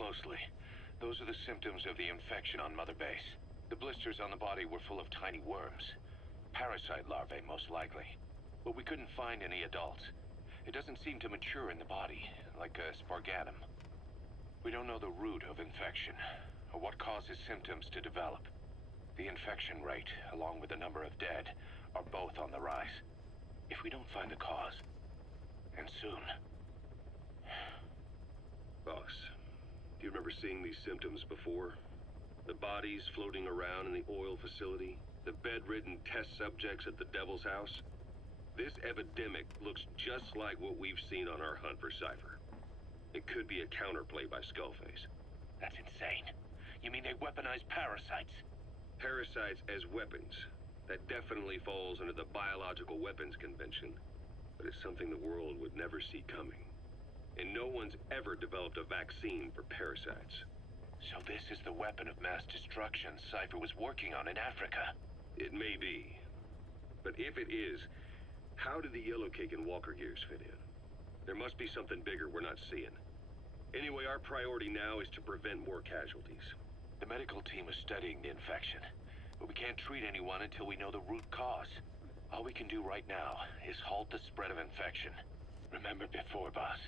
closely. Those are the symptoms of the infection on Mother Base. The blisters on the body were full of tiny worms. Parasite larvae, most likely. But we couldn't find any adults. It doesn't seem to mature in the body, like a spargatum. We don't know the root of infection, or what causes symptoms to develop. The infection rate, along with the number of dead, are both on the rise. If we don't find the cause, and soon... Boss, do you remember seeing these symptoms before? The bodies floating around in the oil facility, the bedridden test subjects at the Devil's House? This epidemic looks just like what we've seen on our hunt for Cypher. It could be a counterplay by Skullface. That's insane. You mean they weaponize parasites? Parasites as weapons. That definitely falls under the Biological Weapons Convention, but it's something the world would never see coming. And no one's ever developed a vaccine for parasites. So this is the weapon of mass destruction Cypher was working on in Africa? It may be. But if it is, how do the Yellow Cake and Walker gears fit in? There must be something bigger we're not seeing. Anyway, our priority now is to prevent more casualties. The medical team is studying the infection, but we can't treat anyone until we know the root cause. All we can do right now is halt the spread of infection. Remember before, boss?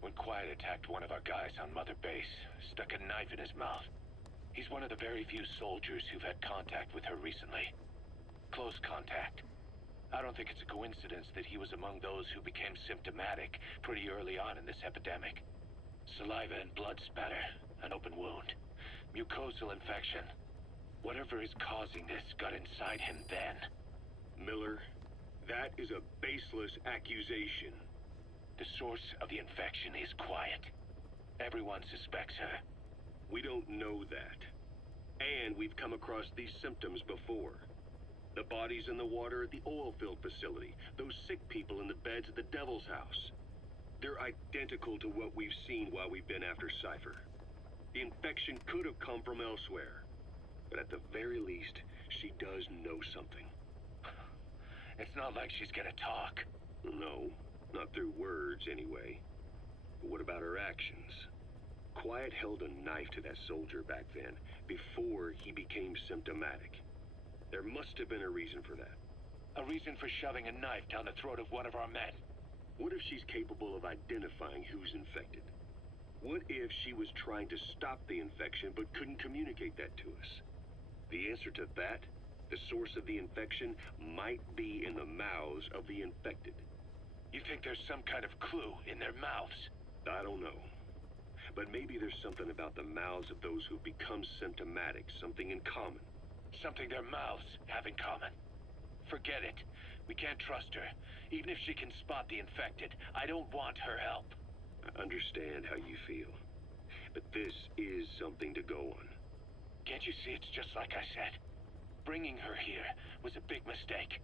When Quiet attacked one of our guys on Mother Base, stuck a knife in his mouth. He's one of the very few soldiers who've had contact with her recently. Close contact. I don't think it's a coincidence that he was among those who became symptomatic pretty early on in this epidemic. Saliva and blood spatter, an open wound, mucosal infection. Whatever is causing this got inside him then. Miller, that is a baseless accusation. The source of the infection is Quiet. Everyone suspects her. We don't know that. And we've come across these symptoms before. The bodies in the water at the oil field facility, those sick people in the beds at the Devil's House. They're identical to what we've seen while we've been after Cypher. The infection could have come from elsewhere. But at the very least, she does know something. It's not like she's gonna talk. No, not through words anyway. But what about her actions? Quiet held a knife to that soldier back then, before he became symptomatic. There must have been a reason for that. A reason for shoving a knife down the throat of one of our men. What if she's capable of identifying who's infected? What if she was trying to stop the infection but couldn't communicate that to us? The answer to that, the source of the infection, might be in the mouths of the infected. You think there's some kind of clue in their mouths? I don't know. But maybe there's something about the mouths of those who become symptomatic, something in common. Something their mouths have in common. Forget it. We can't trust her. Even if she can spot the infected, I don't want her help. I understand how you feel. But this is something to go on. Can't you see it's just like I said? Bringing her here was a big mistake.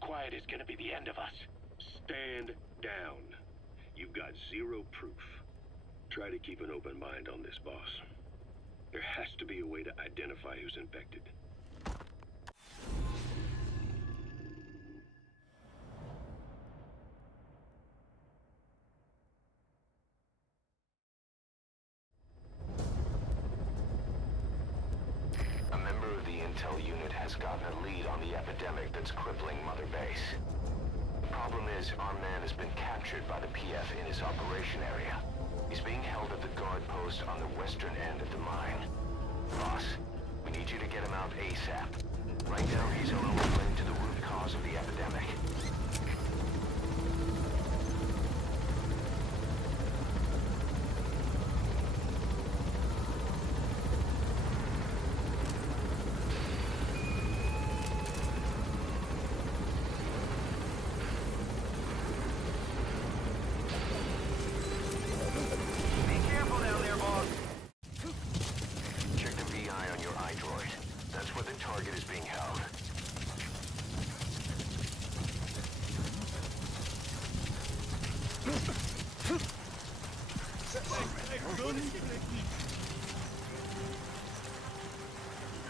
Quiet is gonna be the end of us. Stand down. You've got zero proof. Try to keep an open mind on this, boss. There has to be a way to identify who's infected. A member of the intel unit has gotten a lead on the epidemic that's crippling Mother Base. The problem is, our man has been captured by the PF in his operation area. He's being held at the guard post on the western end of the mine. Boss, we need you to get him out ASAP. Right now, he's our only link to the root cause of the epidemic.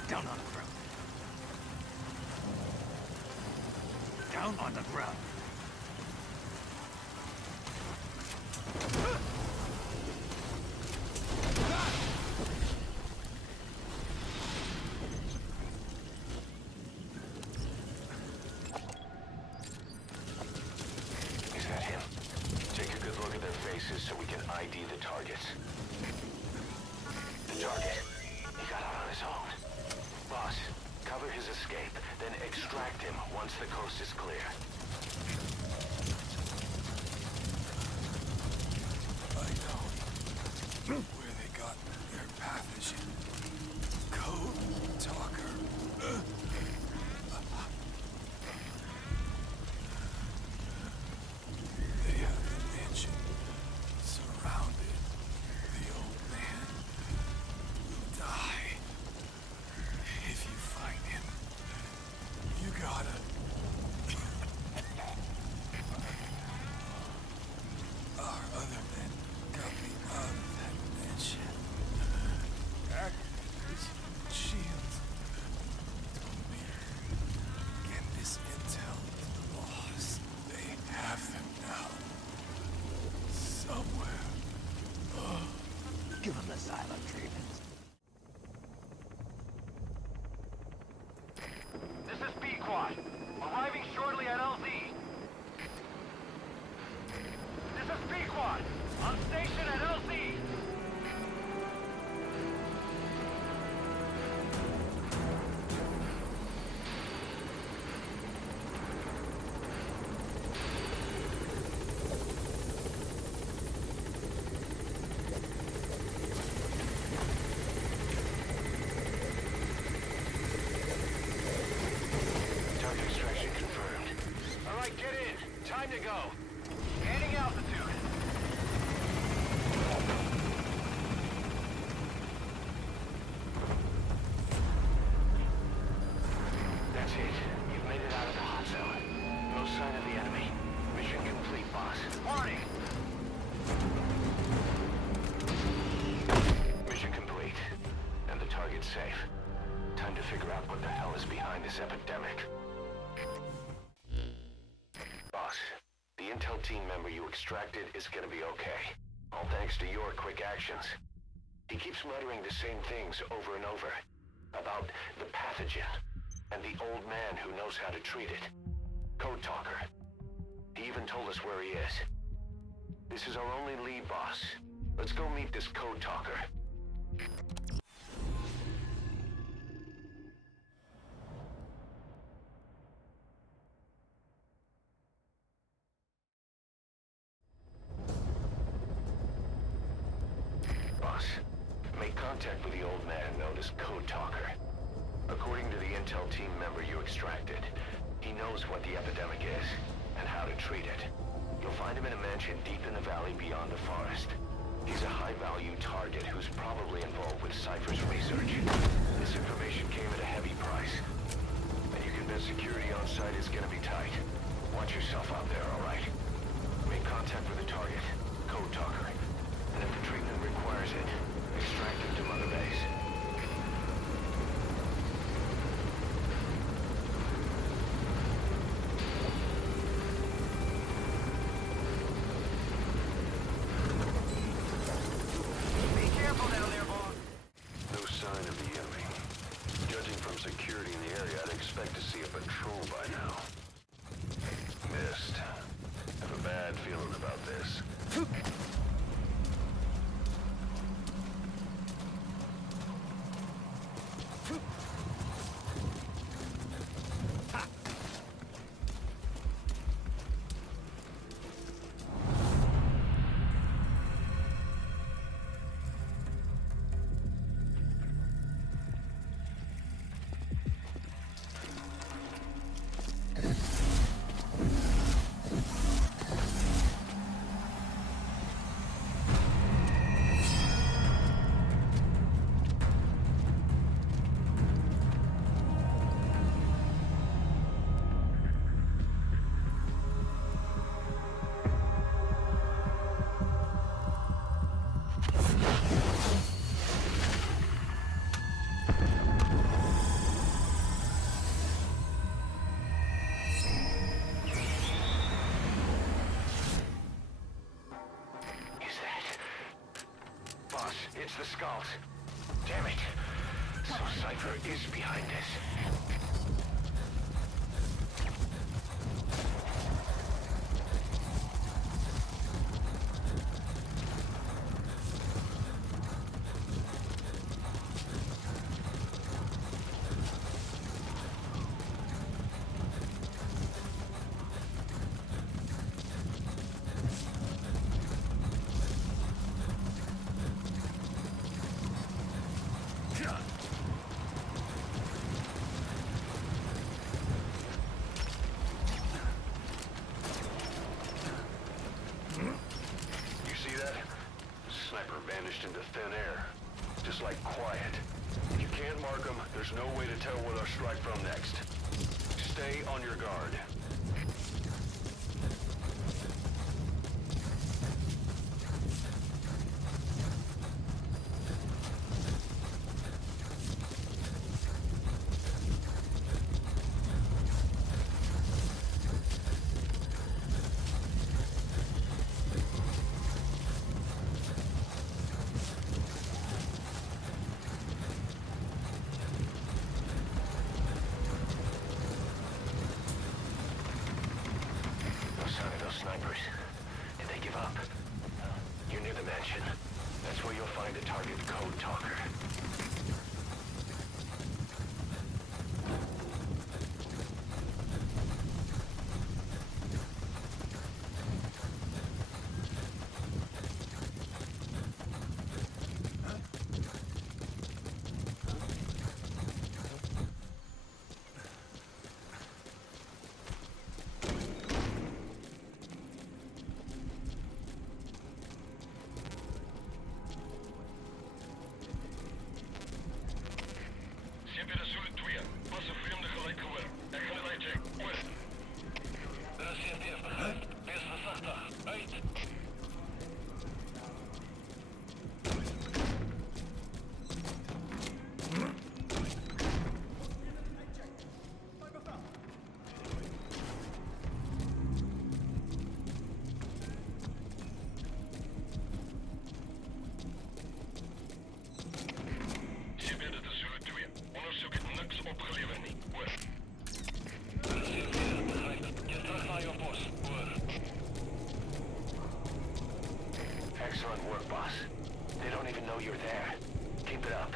Down on the ground. Down on the ground. targets. The target. He got out on his own. Boss, cover his escape, then extract him once the coast is clear. I know where they got their pathogen. Code talker. They have an engine surrounded. The old man will die. If you find him, you gotta... Our other men got me out of that mansion. Actors, shields, told me, get this intel to the boss. They have them now. Somewhere. Give him the silent treatment. This is B-Quad. Arriving shortly at LZ. This is B-Quad. On station at LZ. Target extraction confirmed. All right, get in. Time to go. Gaining altitude. That's it. You've made it out of the hot zone. No sign of the enemy. Mission complete, boss. Warning. Mission complete. And the target's safe. Time to figure out what the hell is behind this epidemic. Boss, the intel team member you extracted is gonna be okay. All thanks to your quick actions. He keeps muttering the same things over and over. About the pathogen. And the old man who knows how to treat it. Code talker. He even told us where he is. This is our only lead, boss. Let's go meet this code talker. Boss, make contact with the old man known as Code Talker. According to the intel team member you extracted, he knows what the epidemic is and how to treat it. You'll find him in a mansion deep in the valley beyond the forest. He's a high-value target who's probably involved with Cypher's research. This information came at a heavy price. And you can bet security on site is gonna be tight. Watch yourself out there, all right? Make contact with the target, Code Talker. And if the treatment requires it, extract him to Mother Base. Be careful down there, boss. No sign of the enemy. Judging from security in the area, I'd expect to see a patrol by now. Missed. Have a bad feeling about this. It's the skulls. Damn it. So Cypher is behind this. vanished into thin air. Just like quiet. If you can't mark them, there's no way to tell where they'll strike from next. Stay on your guard. Snipers. Did they give up? You're near the mansion. That's where you'll find a target code talker. Excellent work, boss. They don't even know you're there. Keep it up.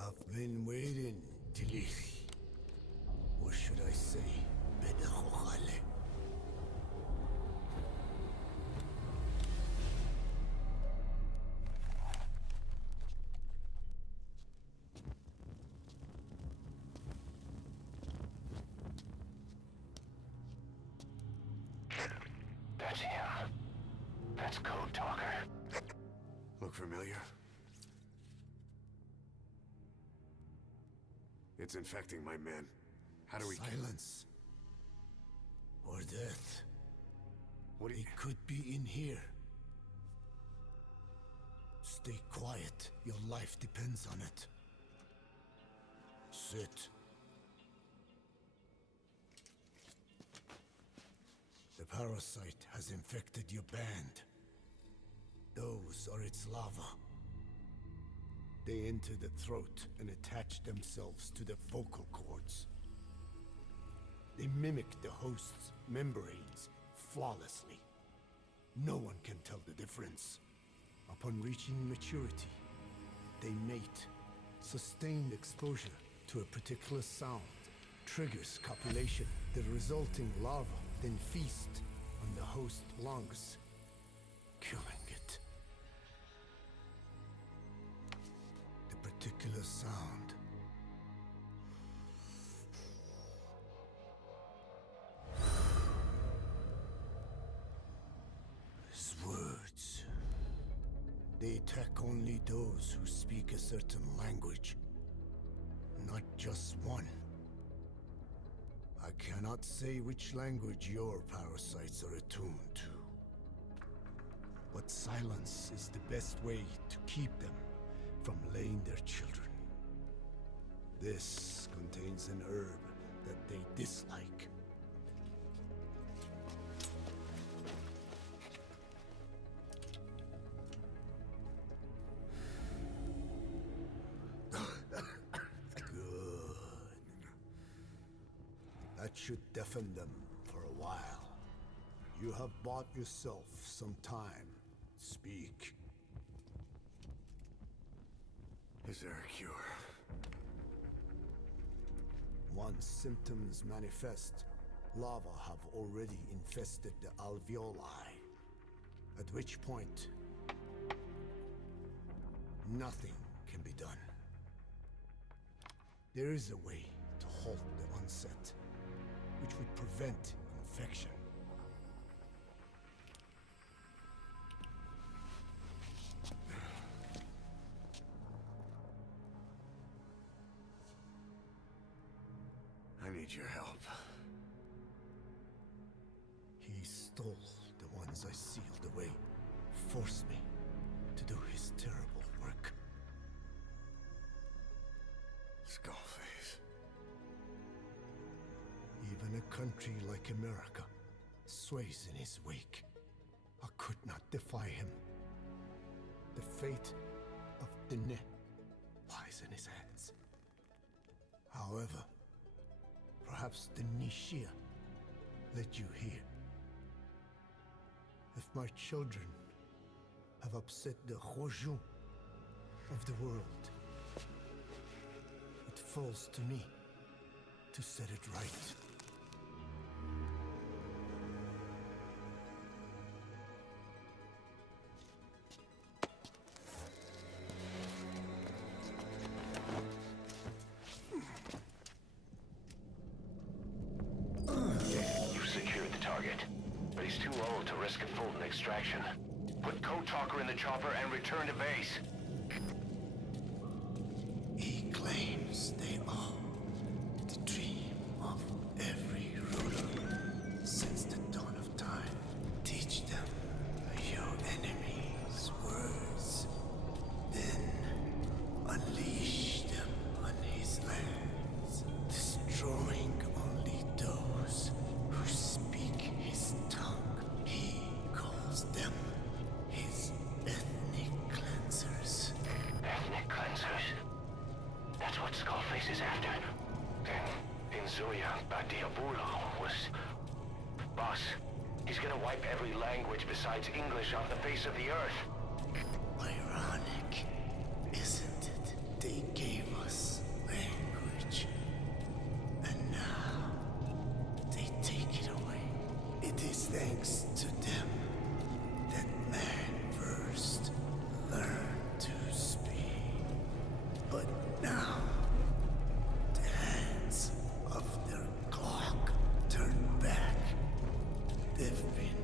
I've been waiting, Tilisi. Or should I say, Bedahokhale. That's him. That's Code Talker. Look familiar? It's infecting my men. How do we... Silence. Or death. What do you... It could be in here. Stay quiet. Your life depends on it. Sit. The parasite has infected your band. Those are its larvae. They enter the throat and attach themselves to the vocal cords. They mimic the host's membranes flawlessly. No one can tell the difference. Upon reaching maturity, they mate. Sustained exposure to a particular sound triggers copulation. The resulting larva then feast on the host lungs, killing it. The particular sound is words. They attack only those who speak a certain language, not just one. I cannot say which language your parasites are attuned to. But silence is the best way to keep them from laying their children. This contains an herb that they dislike. Good. That should deafen them for a while. You have bought yourself some time. Speak. Is there a cure? Once symptoms manifest, lava have already infested the alveoli. At which point, nothing can be done. There is a way to halt the onset, which would prevent infection. I need your help. He stole the ones I sealed away, forced me to do his terrible work. Skullface. Even a country like America sways in his wake. I could not defy him. The fate of Dine lies in his hands. However, perhaps the Nishia led you here. If my children have upset the Hojun of the world, it falls to me to set it right. You've secured the target, but he's too old to risk a Fulton extraction. Put Code Talker in the chopper and return to base. He claims they are the dream of every ruler since the dawn of time. Teach them your enemy's words, then unleash them on his lands, destroying only those who speak his tongue. He calls them his ethnic cleansers. Ethnic cleansers. That's what Skullface is after. Then, Inzuya Badiabulo was... Boss, he's gonna wipe every language besides English off the face of the earth. Ironic, isn't it? They gave us language, and now they take it away. It is thanks to them that man first learned to speak. But now, the hands of their clock turn back. They've been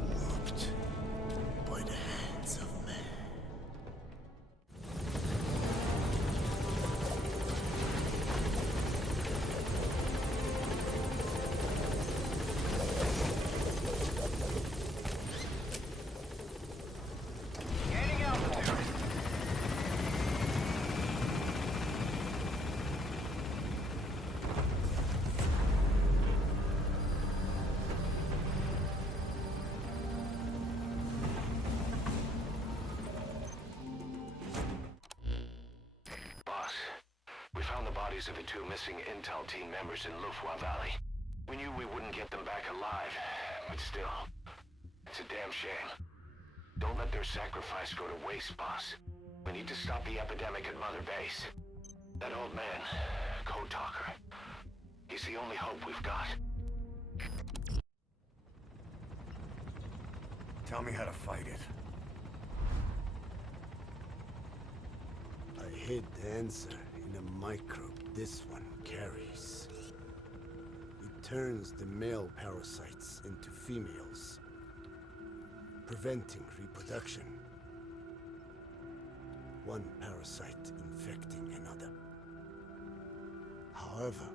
warped by the hands of man. Gaining altitude. Boss, we found the bodies of the two missing Intel team members in Lufwa Valley. We knew we wouldn't get them back alive, but still, it's a damn shame. Don't let their sacrifice go to waste, boss. We need to stop the epidemic at Mother Base. That old man, Code Talker, he's the only hope we've got. Tell me how to fight it. I hid the answer in a microbe this one carries. It turns the male parasites into females, preventing reproduction. One parasite infecting another. However,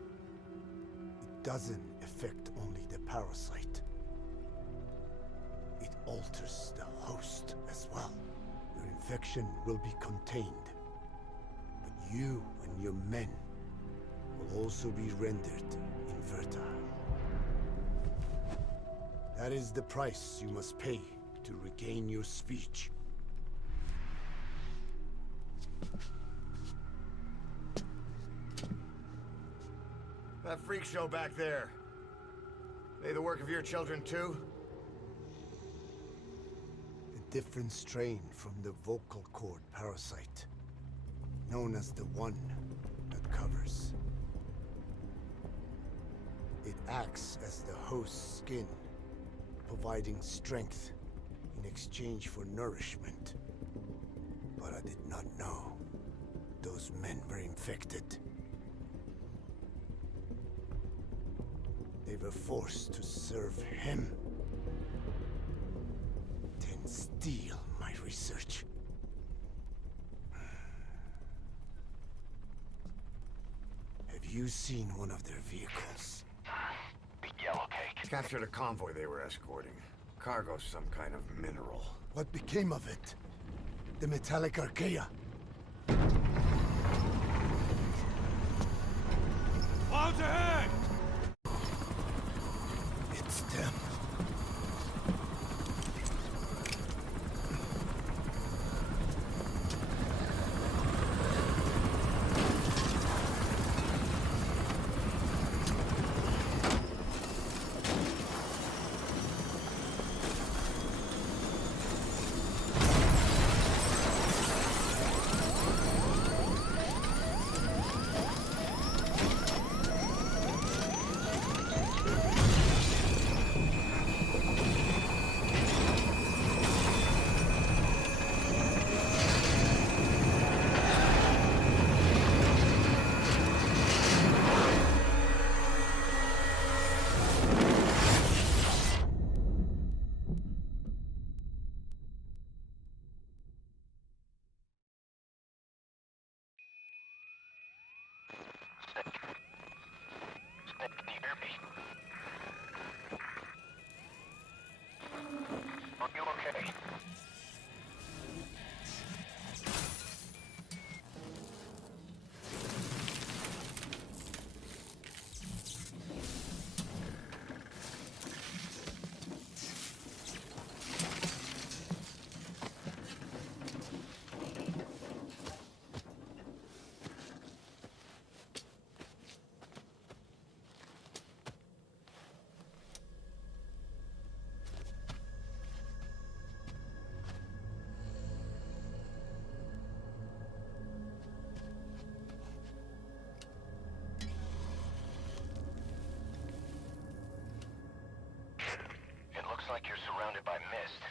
it doesn't affect only the parasite. It alters the host as well. Your infection will be contained, but you and your men will also be rendered infertile. That is the price you must pay to regain your speech. That freak show back there. They the work of your children too? A different strain from the vocal cord parasite, known as the one that covers. It acts as the host's skin, providing strength in exchange for nourishment. But I did not know those men were infected. They were forced to serve him, then steal my research. Have you seen one of their vehicles? The yellow cake. Captured a convoy they were escorting. Cargo, some kind of mineral. What became of it? The metallic archaea? Clouds ahead! It's them. Can you hear me? Are you okay? Looks like you're surrounded by mist.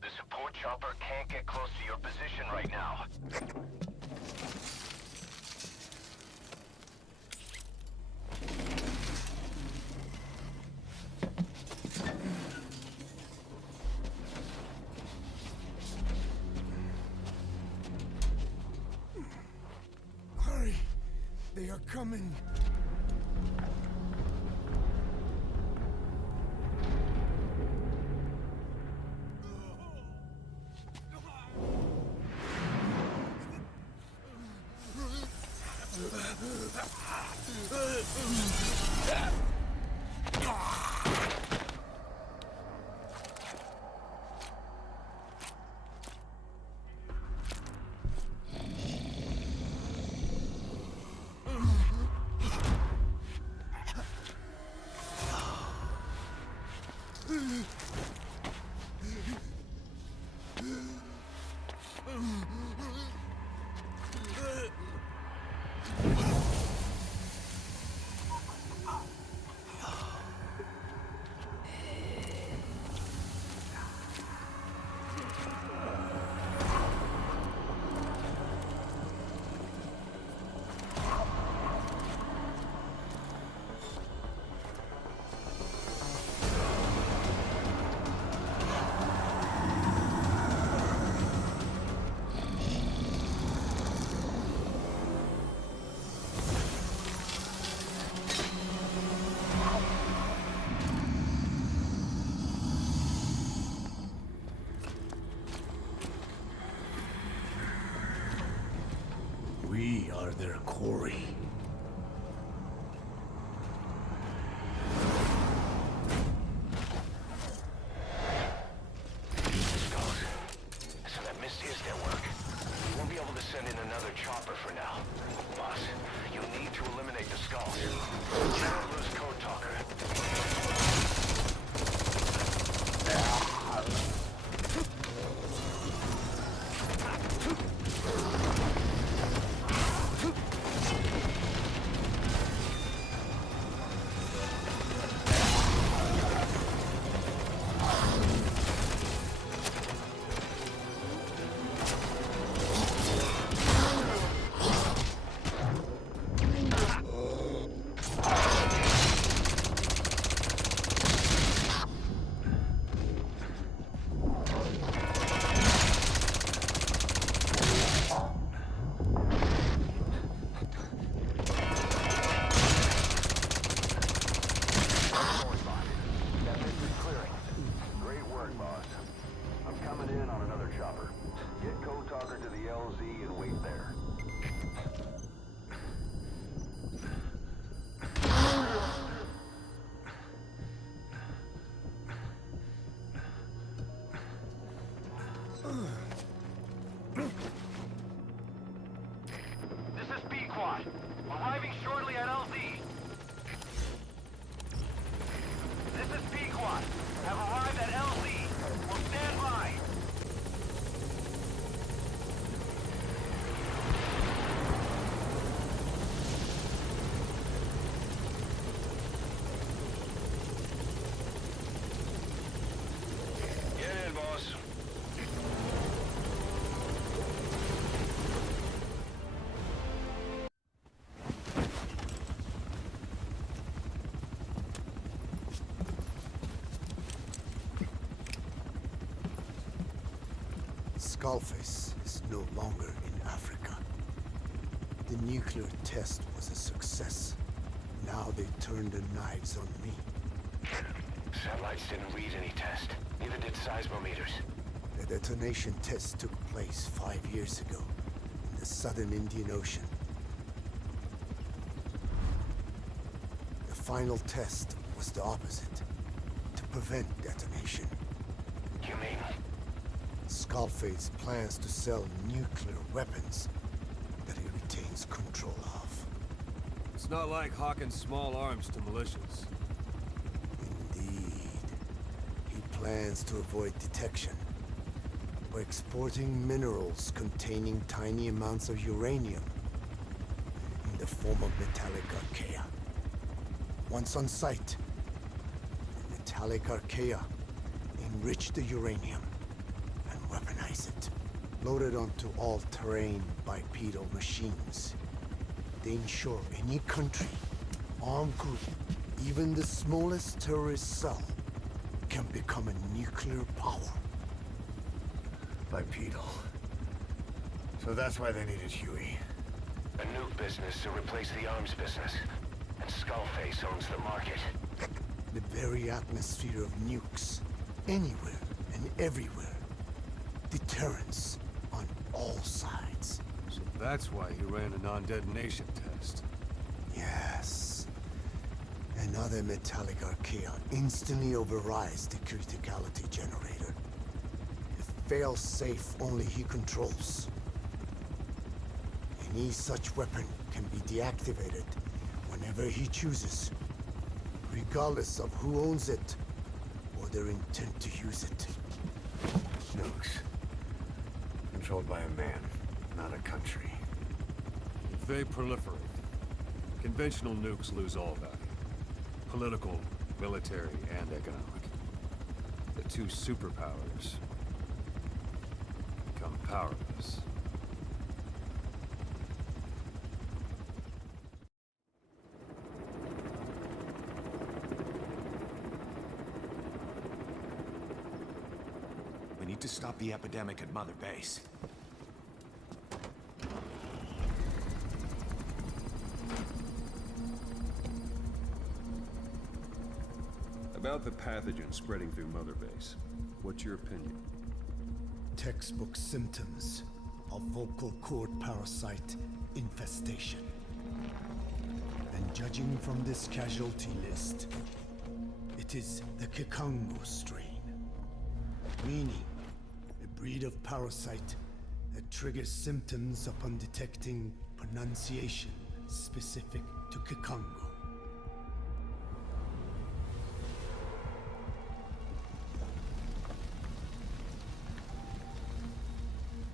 The support chopper can't get close to your position right now. Hurry! They are coming! We are their quarry. Skulls. So that mist is their work. We won't be able to send in another chopper for now. Boss, you'll need to eliminate the skulls. Skullface is no longer in Africa. The nuclear test was a success. Now they turned their knives on me. Satellites didn't read any test. Neither did seismometers. The detonation test took place 5 years ago in the southern Indian Ocean. The final test was the opposite, to prevent detonation. You mean? Skullface plans to sell nuclear weapons that he retains control of. It's not like hawking small arms to militias. Indeed. He plans to avoid detection by exporting minerals containing tiny amounts of uranium in the form of metallic archaea. Once on site, the metallic archaea enrich the uranium and weaponize it. Load it onto all-terrain bipedal machines. They ensure any country, armed group, even the smallest terrorist cell, can become a nuclear power. Bipedal. So that's why they needed Huey. A nuke business to replace the arms business. And Skullface owns the market. The very atmosphere of nukes, anywhere and everywhere. Deterrence on all sides. So that's why he ran a non-detonation test. Yes. Another metallic archaea instantly overrides the criticality generator. A fail-safe only he controls. Any such weapon can be deactivated whenever he chooses, regardless of who owns it or their intent to use it. Nukes. Controlled by a man, not a country. If they proliferate, conventional nukes lose all value. Political, military, and economic. The two superpowers become powerless. We need to stop the epidemic at Mother Base. About the pathogen spreading through Mother Base, what's your opinion? Textbook symptoms of vocal cord parasite infestation. And judging from this casualty list, it is the Kikongo strain. Meaning, a breed of parasite that triggers symptoms upon detecting pronunciation specific to Kikongo.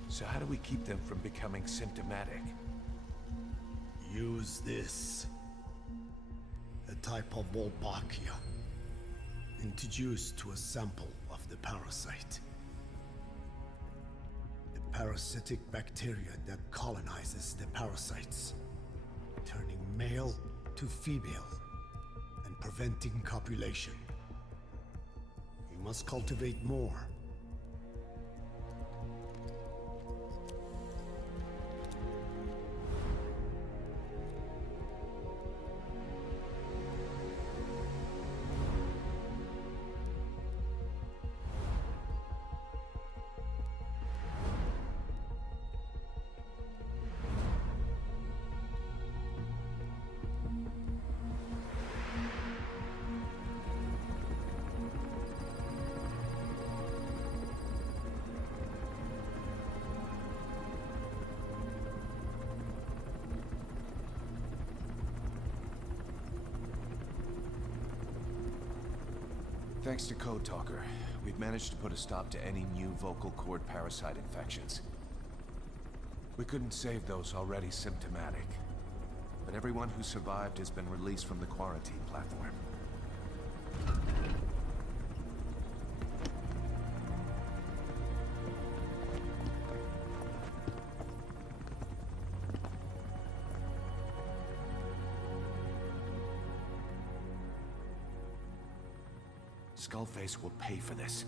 So how do we keep them from becoming symptomatic? Use this. A type of Wolbachia, introduced to a sample of the parasite. A parasitic bacteria that colonizes the parasites, turning male to female and preventing copulation. You must cultivate more. Thanks to Code Talker, we've managed to put a stop to any new vocal cord parasite infections. We couldn't save those already symptomatic, but everyone who survived has been released from the quarantine platform. Skullface will pay for this.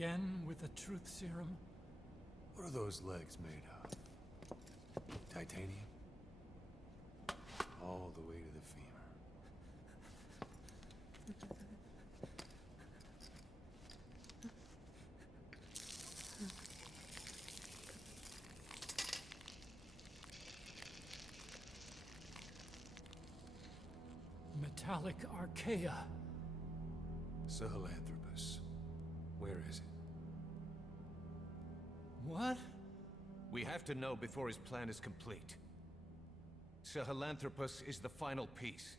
again with the truth serum? What are those legs made of? Titanium? All the way to the femur. Metallic archaea. Sahelanthropus. Where is it? What? We have to know before his plan is complete. Sahelanthropus is the final piece.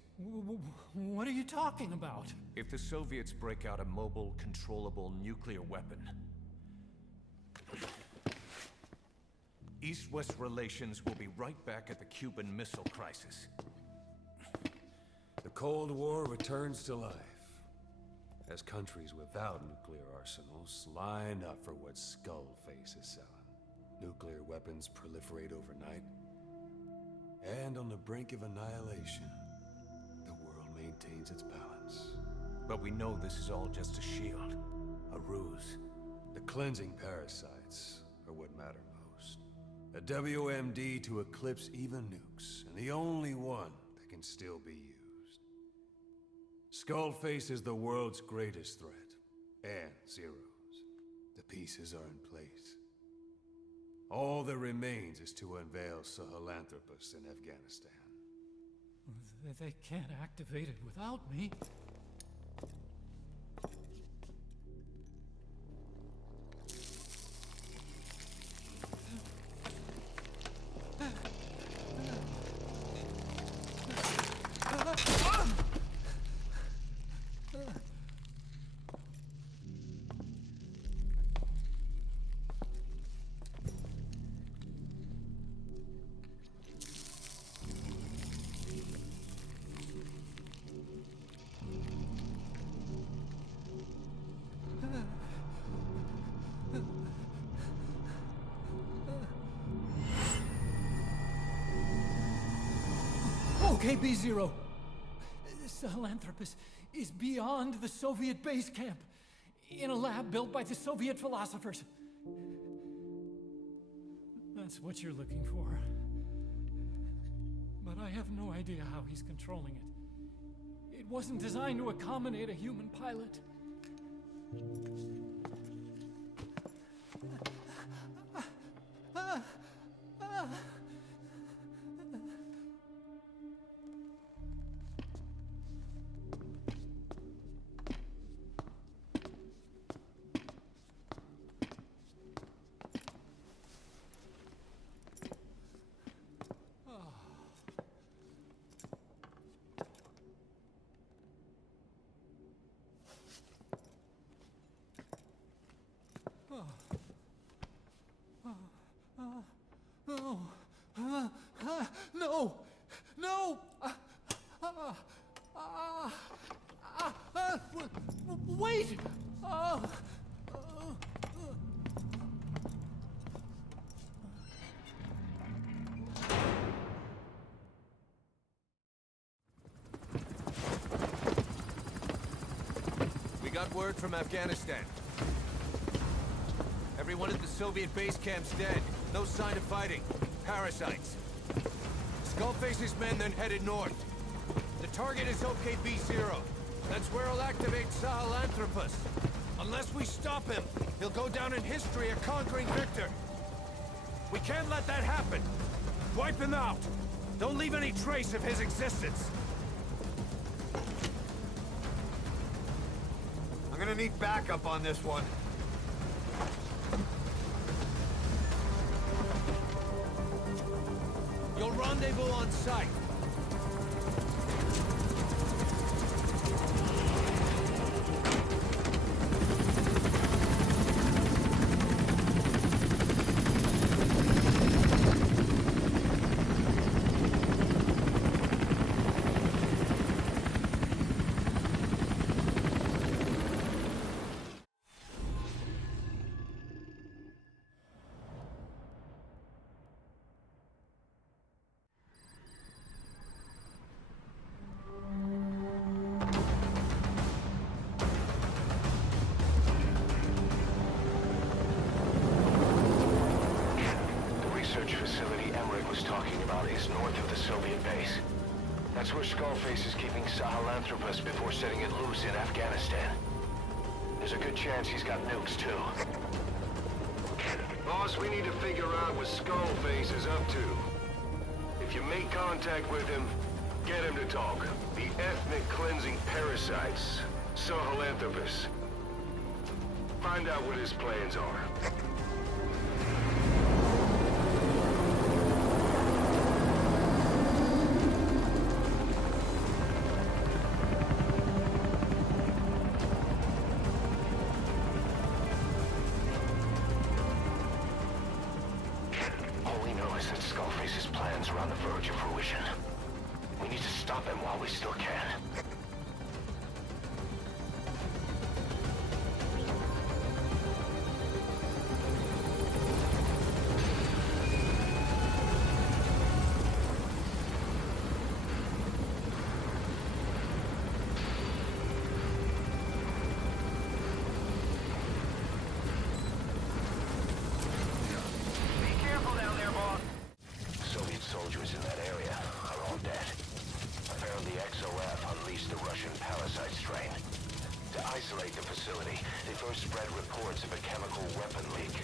What are you talking about? If the Soviets break out a mobile, controllable nuclear weapon, East-West relations will be right back at the Cuban Missile Crisis. The Cold War returns to life, as countries without nuclear arsenals line up for what Skullface is selling. Nuclear weapons proliferate overnight, and on the brink of annihilation, the world maintains its balance. But we know this is all just a shield, a ruse. The cleansing parasites are what matter most. A WMD to eclipse even nukes, and the only one that can still be used. Skullface is the world's greatest threat, and Zero's. The pieces are in place. All that remains is to unveil Sahelanthropus in Afghanistan. They can't activate it without me. Okay, B-Zero. Sahelanthropus is beyond the Soviet base camp, in a lab built by the Soviet philosophers. That's what you're looking for. But I have no idea how he's controlling it. It wasn't designed to accommodate a human pilot. No! No! Wait! We got word from Afghanistan. Everyone at the Soviet base camp's dead. No sign of fighting. Parasites. Skullface's men then headed north. The target is OKB-0. That's where he'll activate Sahelanthropus. Unless we stop him, he'll go down in history a conquering victor. We can't let that happen. Wipe him out. Don't leave any trace of his existence. I'm gonna need backup on this one. You'll rendezvous on site. bodies north of the Soviet base. That's where Skullface is keeping Sahelanthropus before setting it loose in Afghanistan. There's a good chance he's got nukes, too. Boss, we need to figure out what Skullface is up to. If you make contact with him, get him to talk. The ethnic cleansing parasites, Sahelanthropus. Find out what his plans are. All we know is that Skullface's plans are on the verge of fruition. We need to stop him while we still can. Be careful down there, boss. Soviet soldiers in that area are all dead. Apparently XOF unleashed the Russian parasite strain. To isolate the facility, they first spread reports of a chemical weapon leak.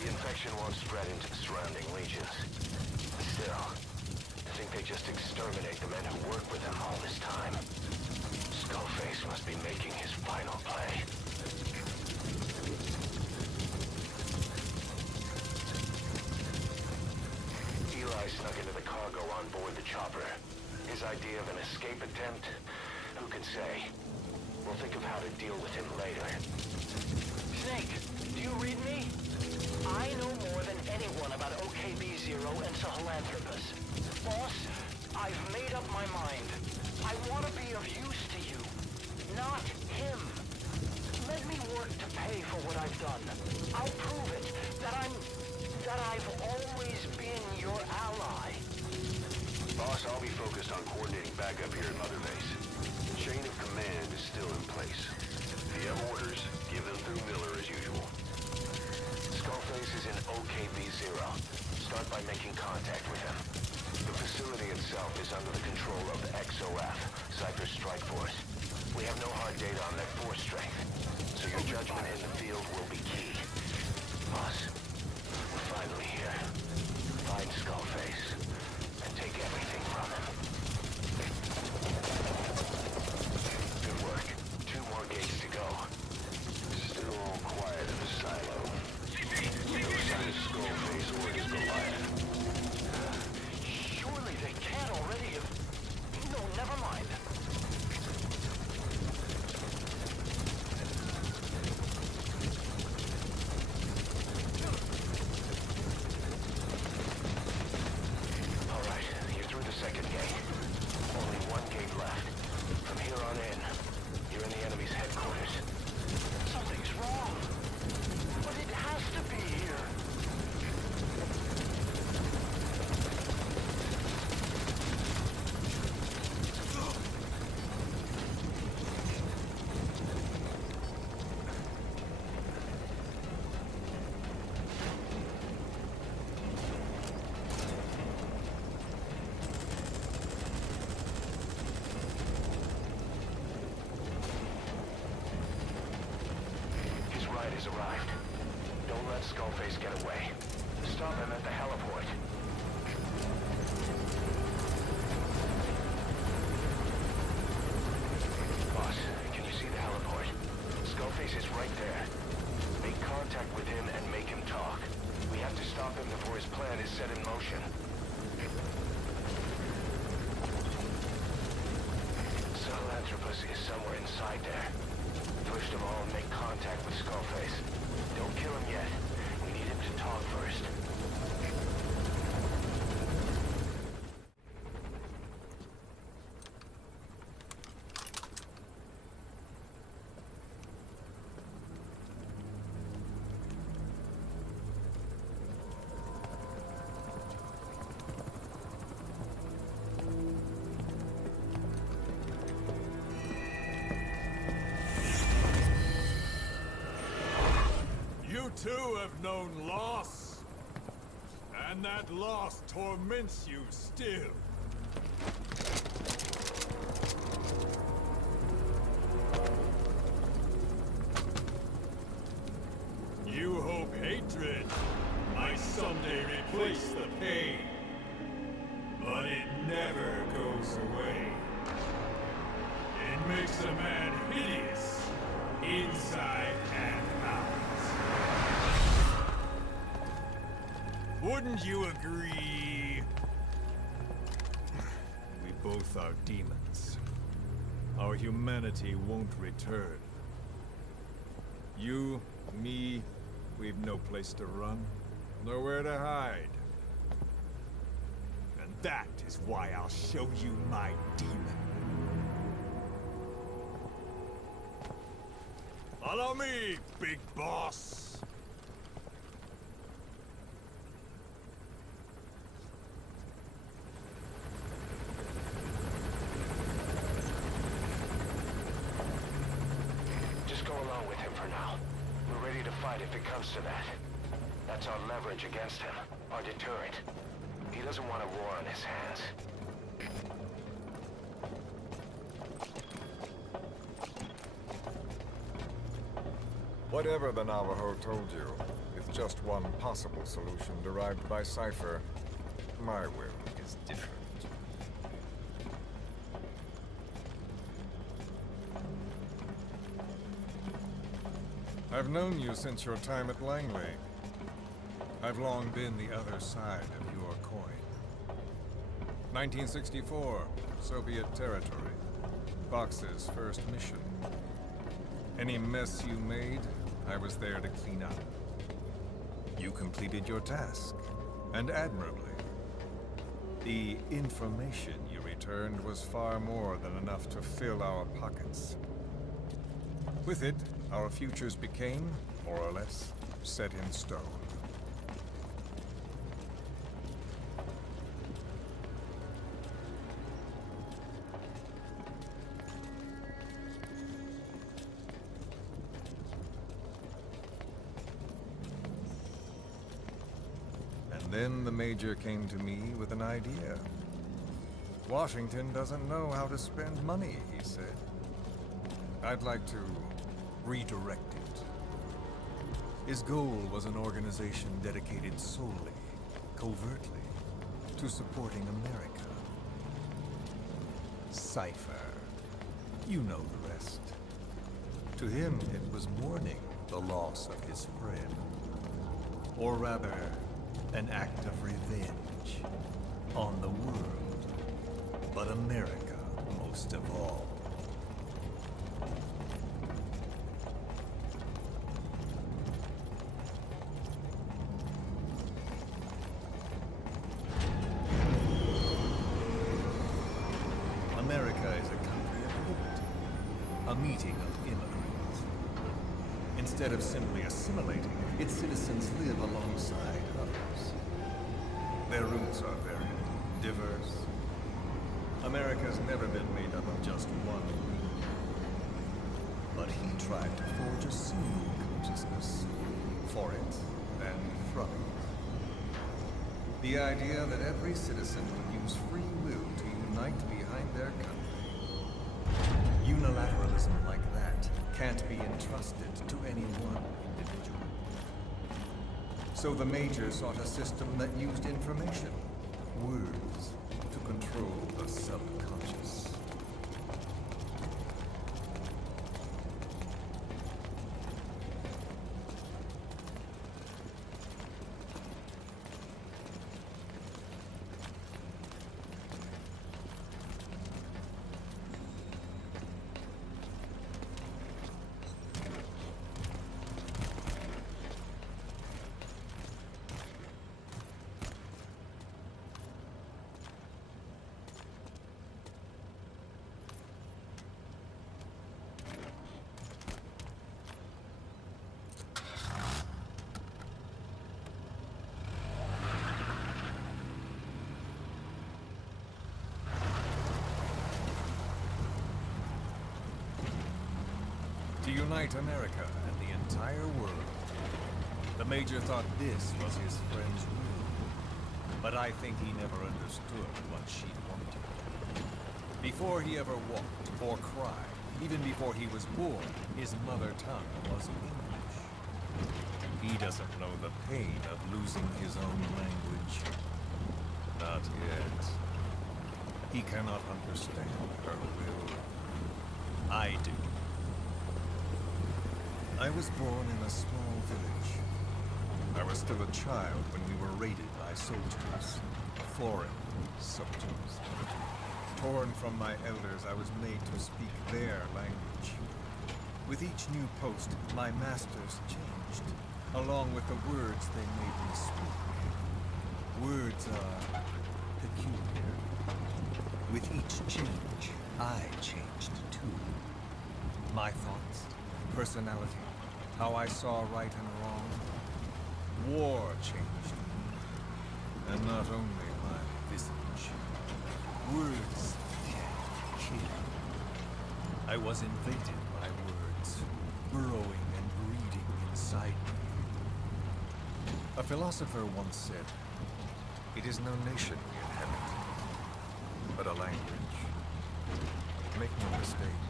The infection won't spread into the surrounding regions. But still, to think they just exterminate the men who work with them all this time. Skullface must be making his final play. Eli snuck into the cargo on board the chopper. His idea of an escape attempt? Who can say? We'll think of how to deal with him later. Snake, do you read me? I know more than anyone about OKB-0 and Sahelanthropus. Boss, I've made up my mind. I want to be of use to you, not him. Let me work to pay for what I've done. I'll prove it, that I've always been your ally. Boss, I'll be focused on coordinating backup here at Mother Base. The chain of command is still in place. If you have orders, give them through Miller as usual. Skullface is in OKB-0. Start by making contact with him. The facility itself is under the control of XOF, Cypher's Strike Force. We have no hard data on their force strength, so your judgment in the field will be key. Boss, we're finally here. Find Skullface, and take everything from him. Good work. 2 more gates to go. Still all quiet in the silo. No sign of Skullface or his Goliath. Surely they can't already have... No, never mind. All right, you're through the second gate. Only 1 gate left. From here on in, you're in the enemy's headquarters. Something's wrong. But it has to be here. His ride has arrived. Don't let Skullface get away. Stop him at the heliport. Boss, can you see the heliport? Skullface is right there. Make contact with him and make him talk. We have to stop him before his plan is set in motion. Sahelanthropus is somewhere inside there. First of all, make contact with Skullface. Don't kill him yet. We need him to talk first. You too have known loss. And that loss torments you still. You hope hatred might someday replace the pain. But it never goes away. It makes a man hideous, inside and out. Wouldn't you agree? We both are demons. Our humanity won't return. You, me, we've no place to run, nowhere to hide. And that is why I'll show you my demon. Follow me, big boss! Just go along with him for now. We're ready to fight if it comes to that. That's our leverage against him, our deterrent. He doesn't want a war on his hands. Whatever the Navajo told you, is just one possible solution derived by Cypher. My will is different. I've known you since your time at Langley. I've long been the other side of your coin. 1964, Soviet territory. Box's first mission. Any mess you made, I was there to clean up. You completed your task, and admirably. The information you returned was far more than enough to fill our pockets. With it, our futures became, more or less, set in stone. Then the Major came to me with an idea. Washington doesn't know how to spend money, he said. I'd like to redirect it. His goal was an organization dedicated solely, covertly, to supporting America. Cypher. You know the rest. To him, it was mourning the loss of his friend. Or rather, an act of revenge on the world, but America most of all. America is a country of liberty, a meeting of immigrants. Instead of simply assimilating, its citizens live alongside others. Their roots are very diverse. America's never been made up of just one group. But he tried to forge a single consciousness for it and from it. The idea that every citizen would use free will to unite behind their country. Unilateralism like that can't be entrusted to any one individual. So the Major sought a system that used information, words, to control the subconscious. To unite America and the entire world. The Major thought this was his friend's will. but I think he never understood what she wanted. Before he ever walked or cried, even before he was born, his mother tongue was English. He doesn't know the pain of losing his own language. Not yet. He cannot understand her will. I do. I was born in a small village. I was still a child when we were raided by soldiers. Foreign soldiers. Torn from my elders, I was made to speak their language. With each new post, my masters changed, along with the words they made me speak. Words are peculiar. With each change, I changed too. My thoughts, personality, how I saw right and wrong. War changed me, and not only my visage. Words can kill. I was invaded by words, burrowing and breeding inside me. A philosopher once said, "It is no nation we inhabit, but a language." Make no mistake,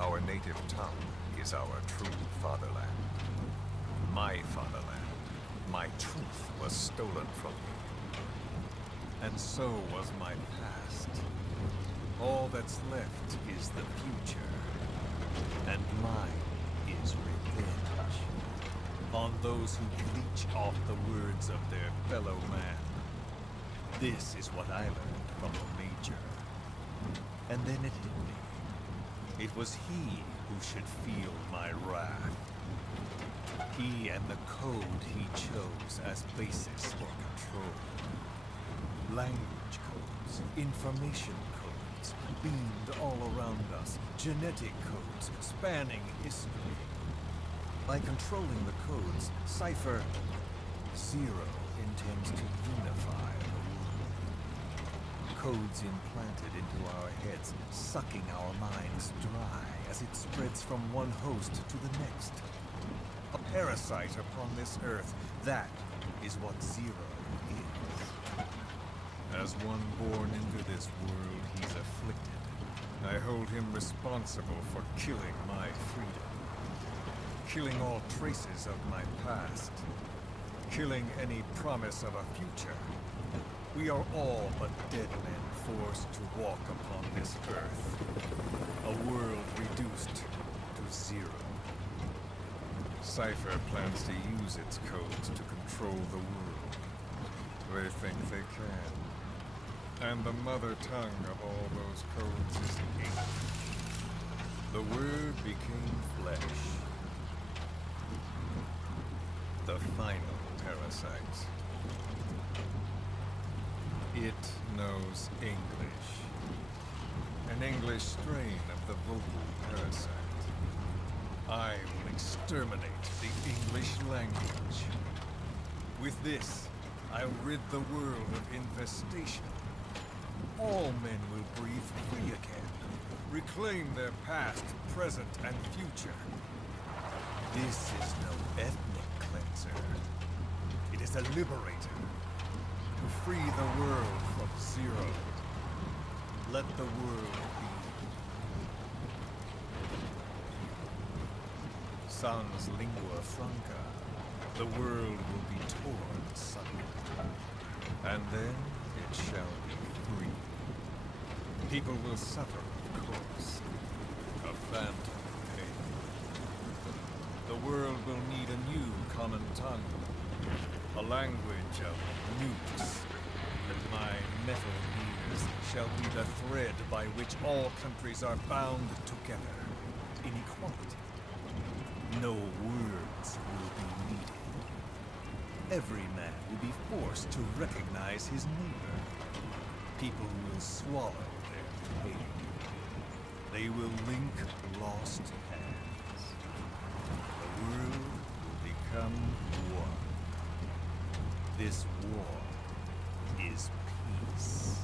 our native tongue is our true fatherland. My fatherland, my truth was stolen from me. And so was my past. All that's left is the future. And mine is revenge. On those who bleach off the words of their fellow man. This is what I learned from the Major. And then it hit me. It was he who should feel my wrath. He and the code he chose as basis for control. Language codes, information codes, beamed all around us, genetic codes spanning history. By controlling the codes, Cypher Zero intends to unify the world. Codes implanted into our heads, sucking our minds dry as it spreads from one host to the next. A parasite upon this earth, that is what Zero is. As one born into this world, he's afflicted. I hold him responsible for killing my freedom. Killing all traces of my past. Killing any promise of a future. We are all but dead men forced to walk upon this earth. A world reduced to zero. Cypher plans to use its codes to control the world. They think they can. And the mother tongue of all those codes is English. The word became flesh. The final parasite. It knows English. An English strain of the vocal parasite. I will exterminate the English language. With this, I'll rid the world of infestation. All men will breathe free again, reclaim their past, present, and future. This is no ethnic cleanser. It is a liberator. To free the world from Zero. Let the world be. Sans lingua franca, the world will be torn asunder. And then it shall be free. People will suffer, of course. A phantom pain. The world will need a new common tongue. A language of nukes. And my metal ears shall be the thread by which all countries are bound together in equality. No words will be needed. Every man will be forced to recognize his neighbor. People will swallow their pain. They will link lost hands. The world will become one. This war is peace.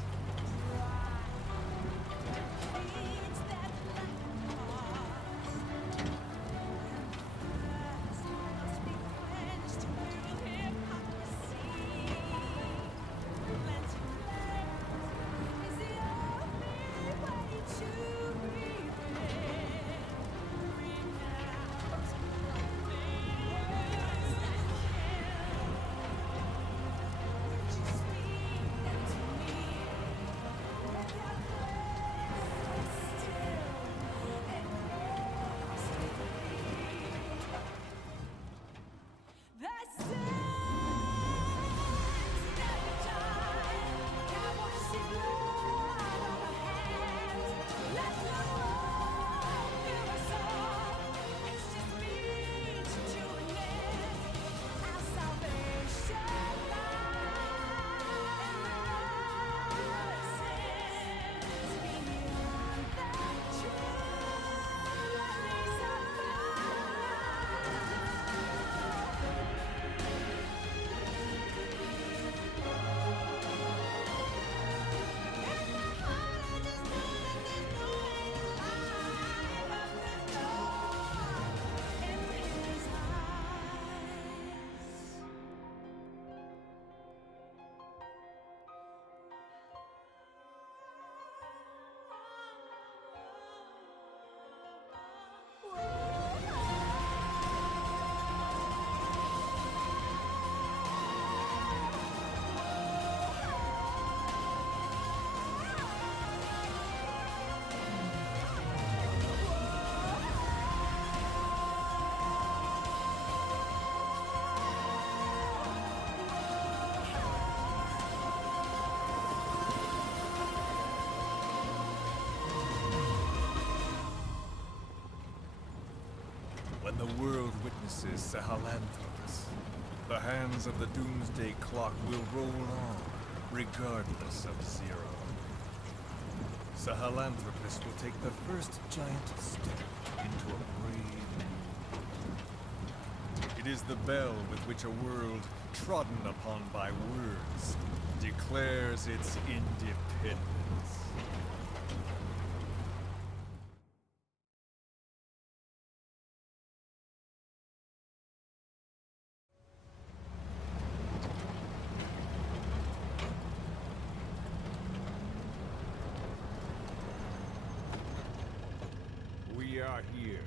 When the world witnesses Sahelanthropus, the hands of the Doomsday Clock will roll on, regardless of Zero. Sahelanthropus will take the first giant step into a brave new. It is the bell with which a world trodden upon by words declares its independence. We are here.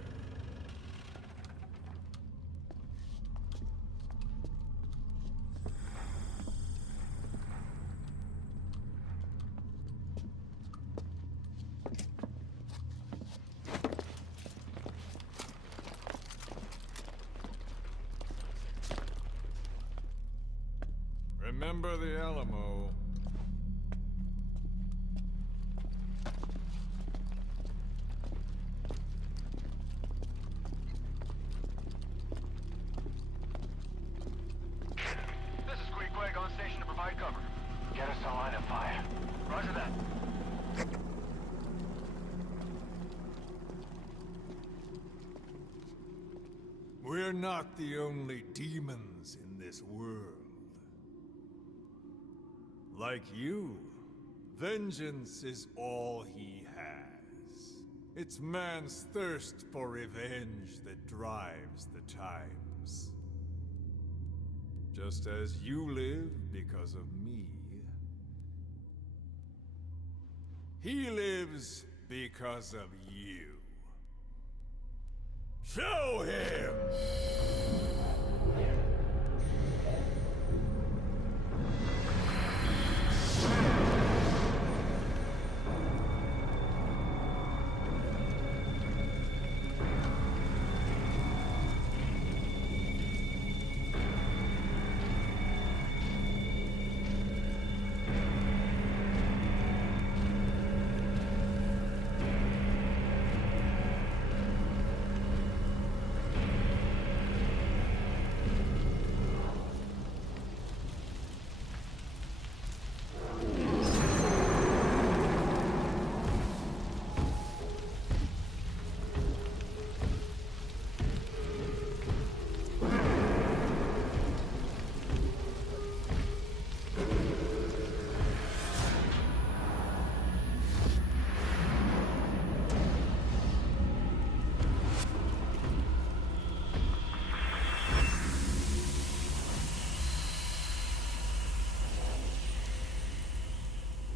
Remember the Alamo. This is Queequeg on station to provide cover. Get us a line of fire. Roger that. We're not the only demons in this world. Like you, vengeance is all he has. It's man's thirst for revenge that drives the times. Just as you live because of me, he lives because of you. Show him!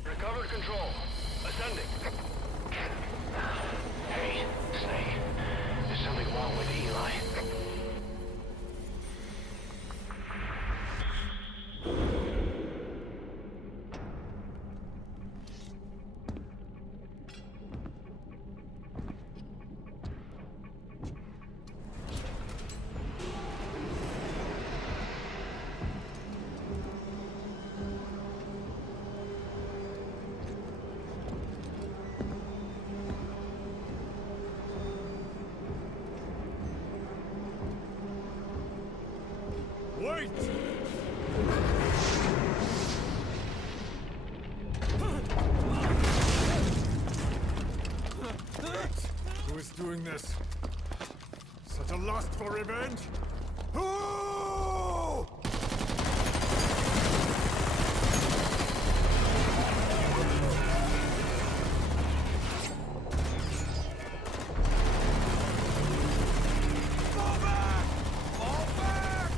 Recovered control. Ascending. Hey, Snake. There's something wrong with Eli. doing this? Such a lust for revenge? Oh! Fall back! Fall back!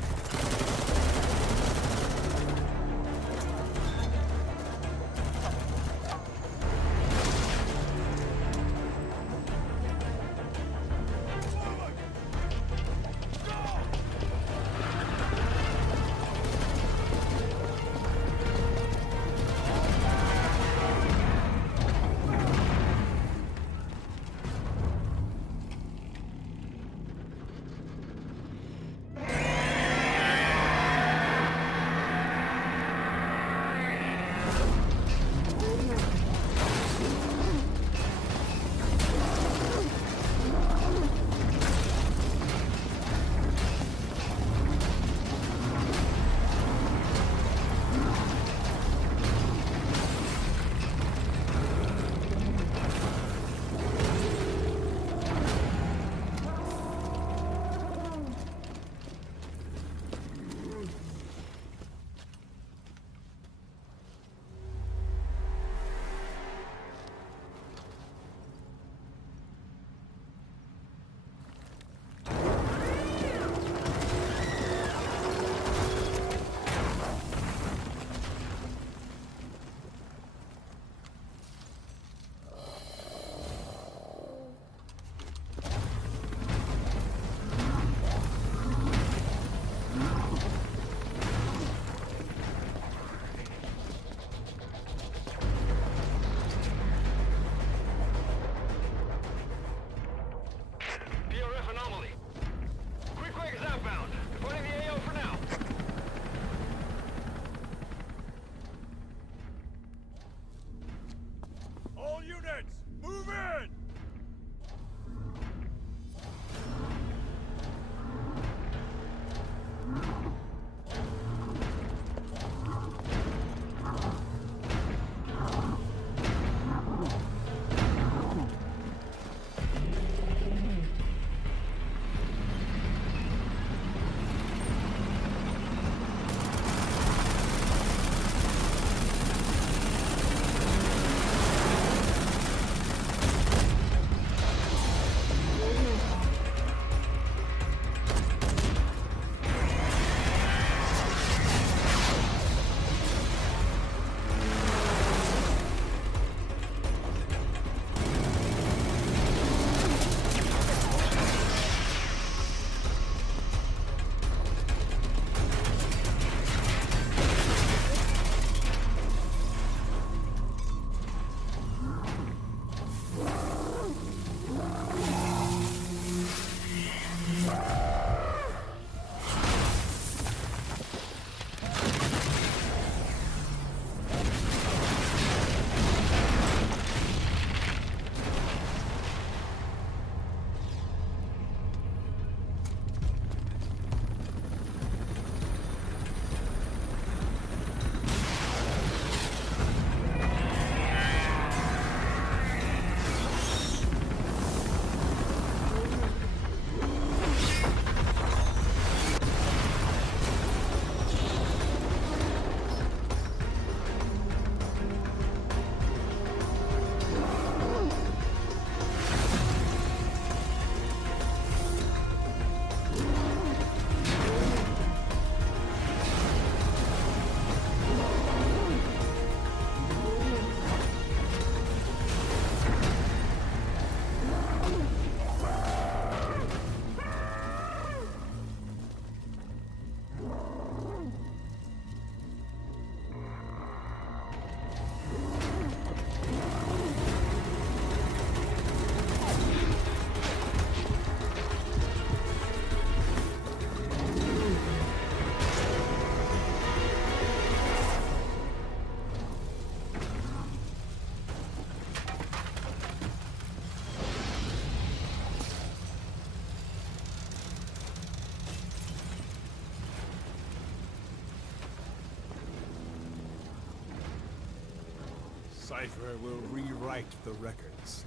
Cypher will rewrite the records.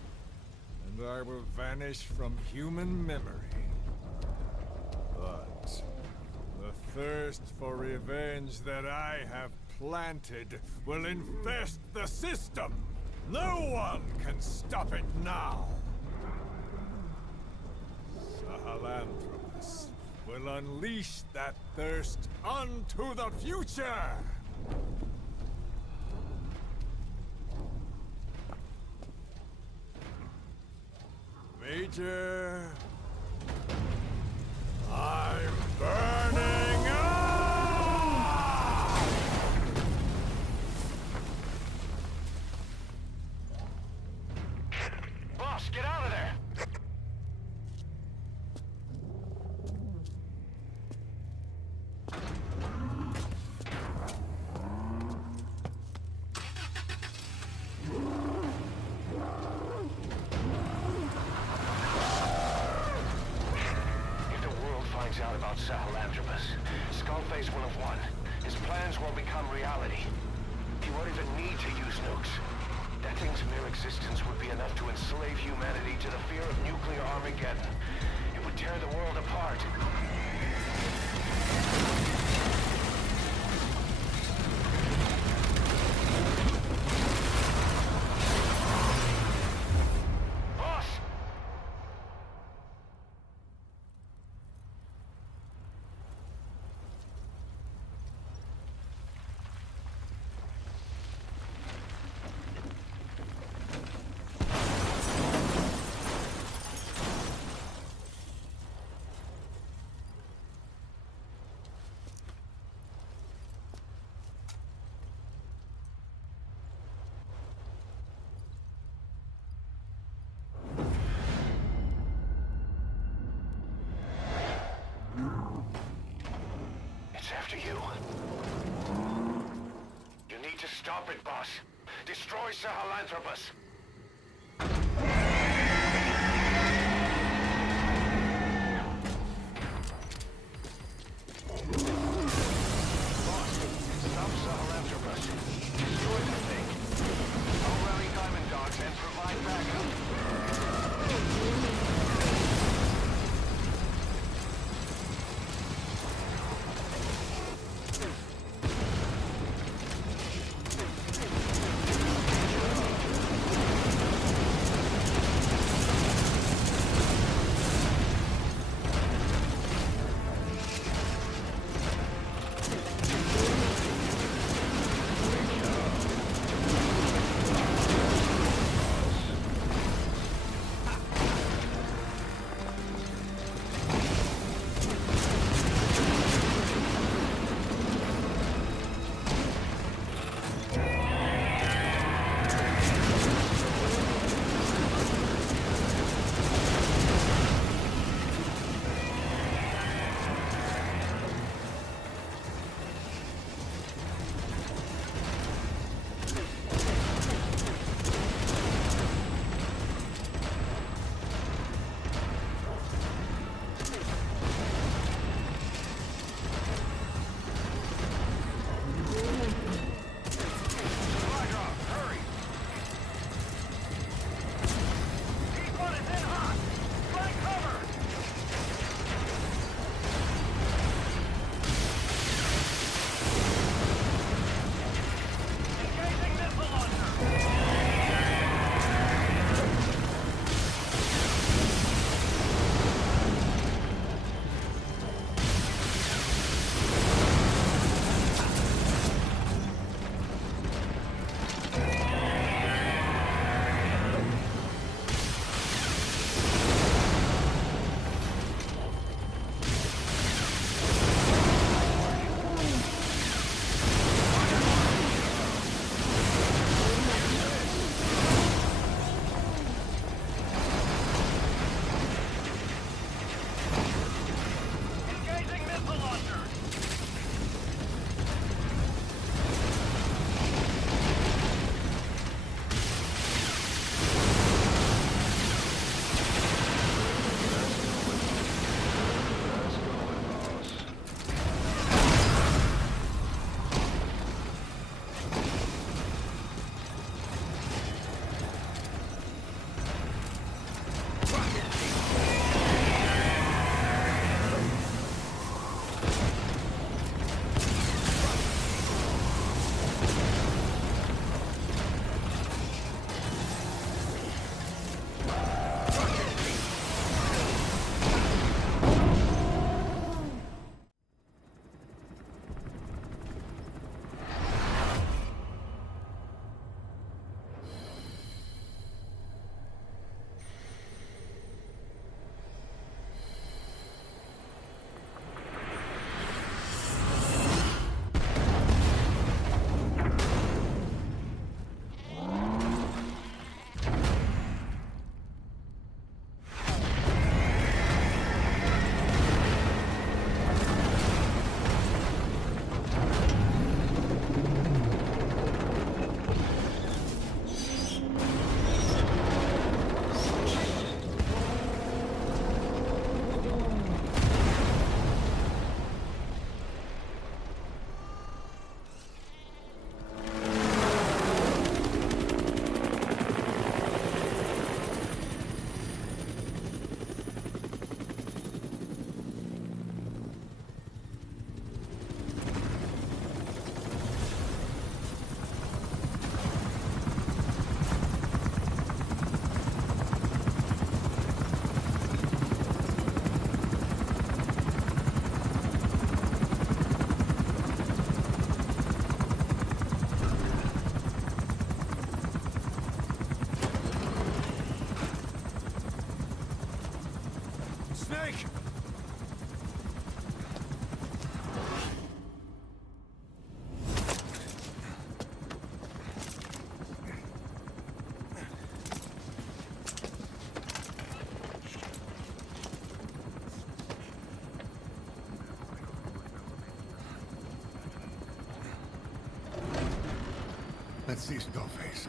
and I will vanish from human memory. But the thirst for revenge that I have planted will infest the system. No one can stop it now. Sahelanthropus will unleash that thirst unto the future! Major... I'm burning up! Boss, get out of there! Out about Sahelanthropus, Skullface will have won. His plans will become reality. He won't even need to use nukes. That thing's mere existence would be enough to enslave humanity to the fear of nuclear Armageddon. It would tear the world apart. After you. You need to stop it, boss. Destroy Sahelanthropus. Boss, stop Sahelanthropus. Destroy the thing. I'll rally Diamond Dogs and provide backup. Snake! Let's see Skullface.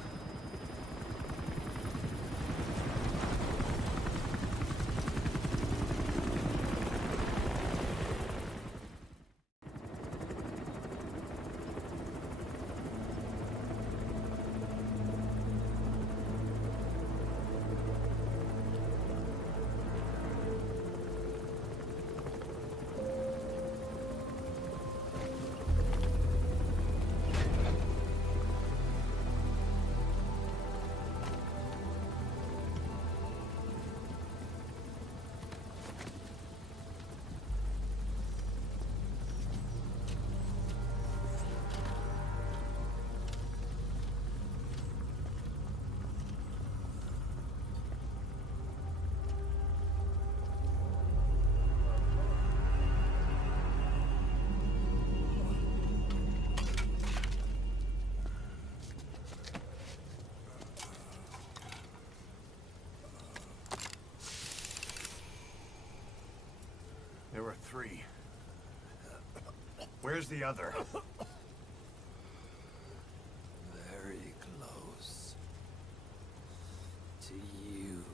There were 3. Where's the other? Very close to you.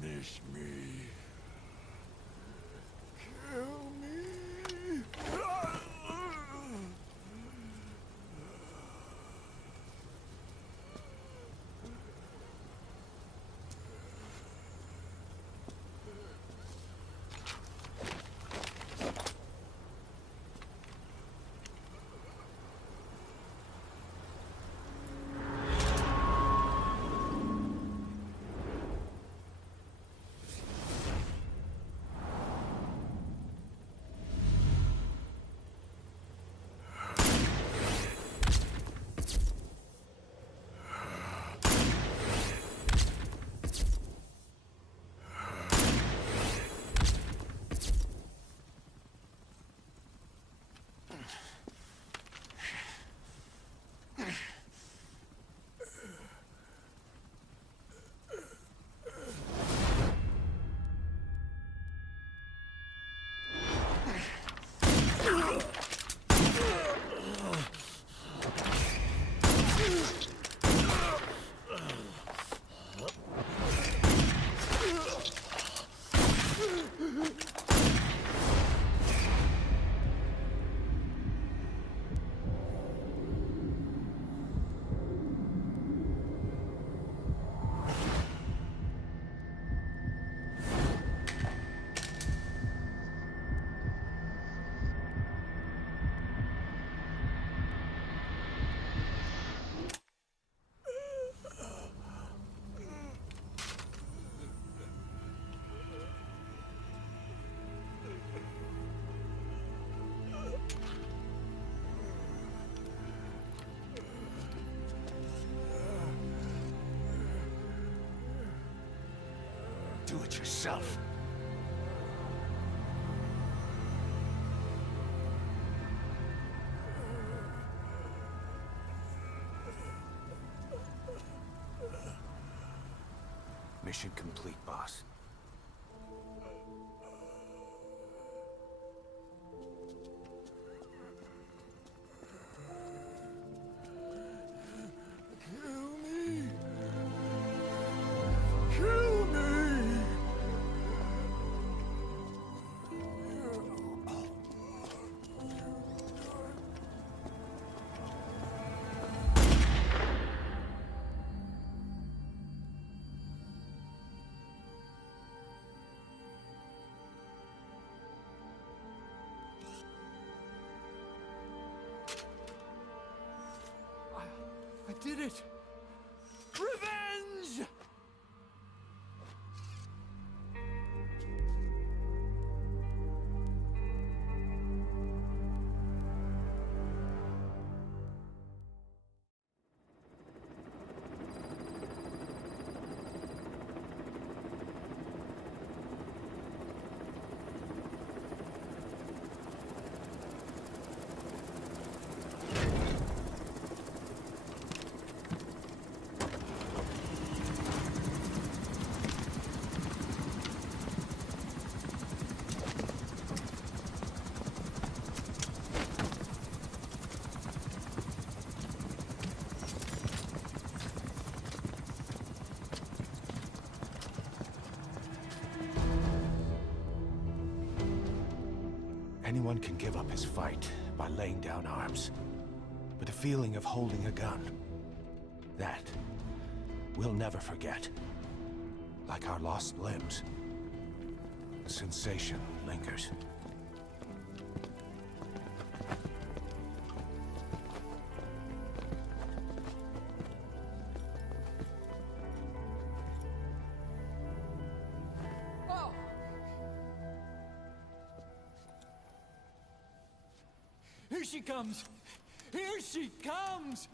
Finish me. Kill me. Do it yourself. Mission complete, boss. Kill me. Kill me. did it! Revenge! Anyone can give up his fight by laying down arms. But the feeling of holding a gun, that we'll never forget. Like our lost limbs, the sensation lingers. Here she comes! Here she comes!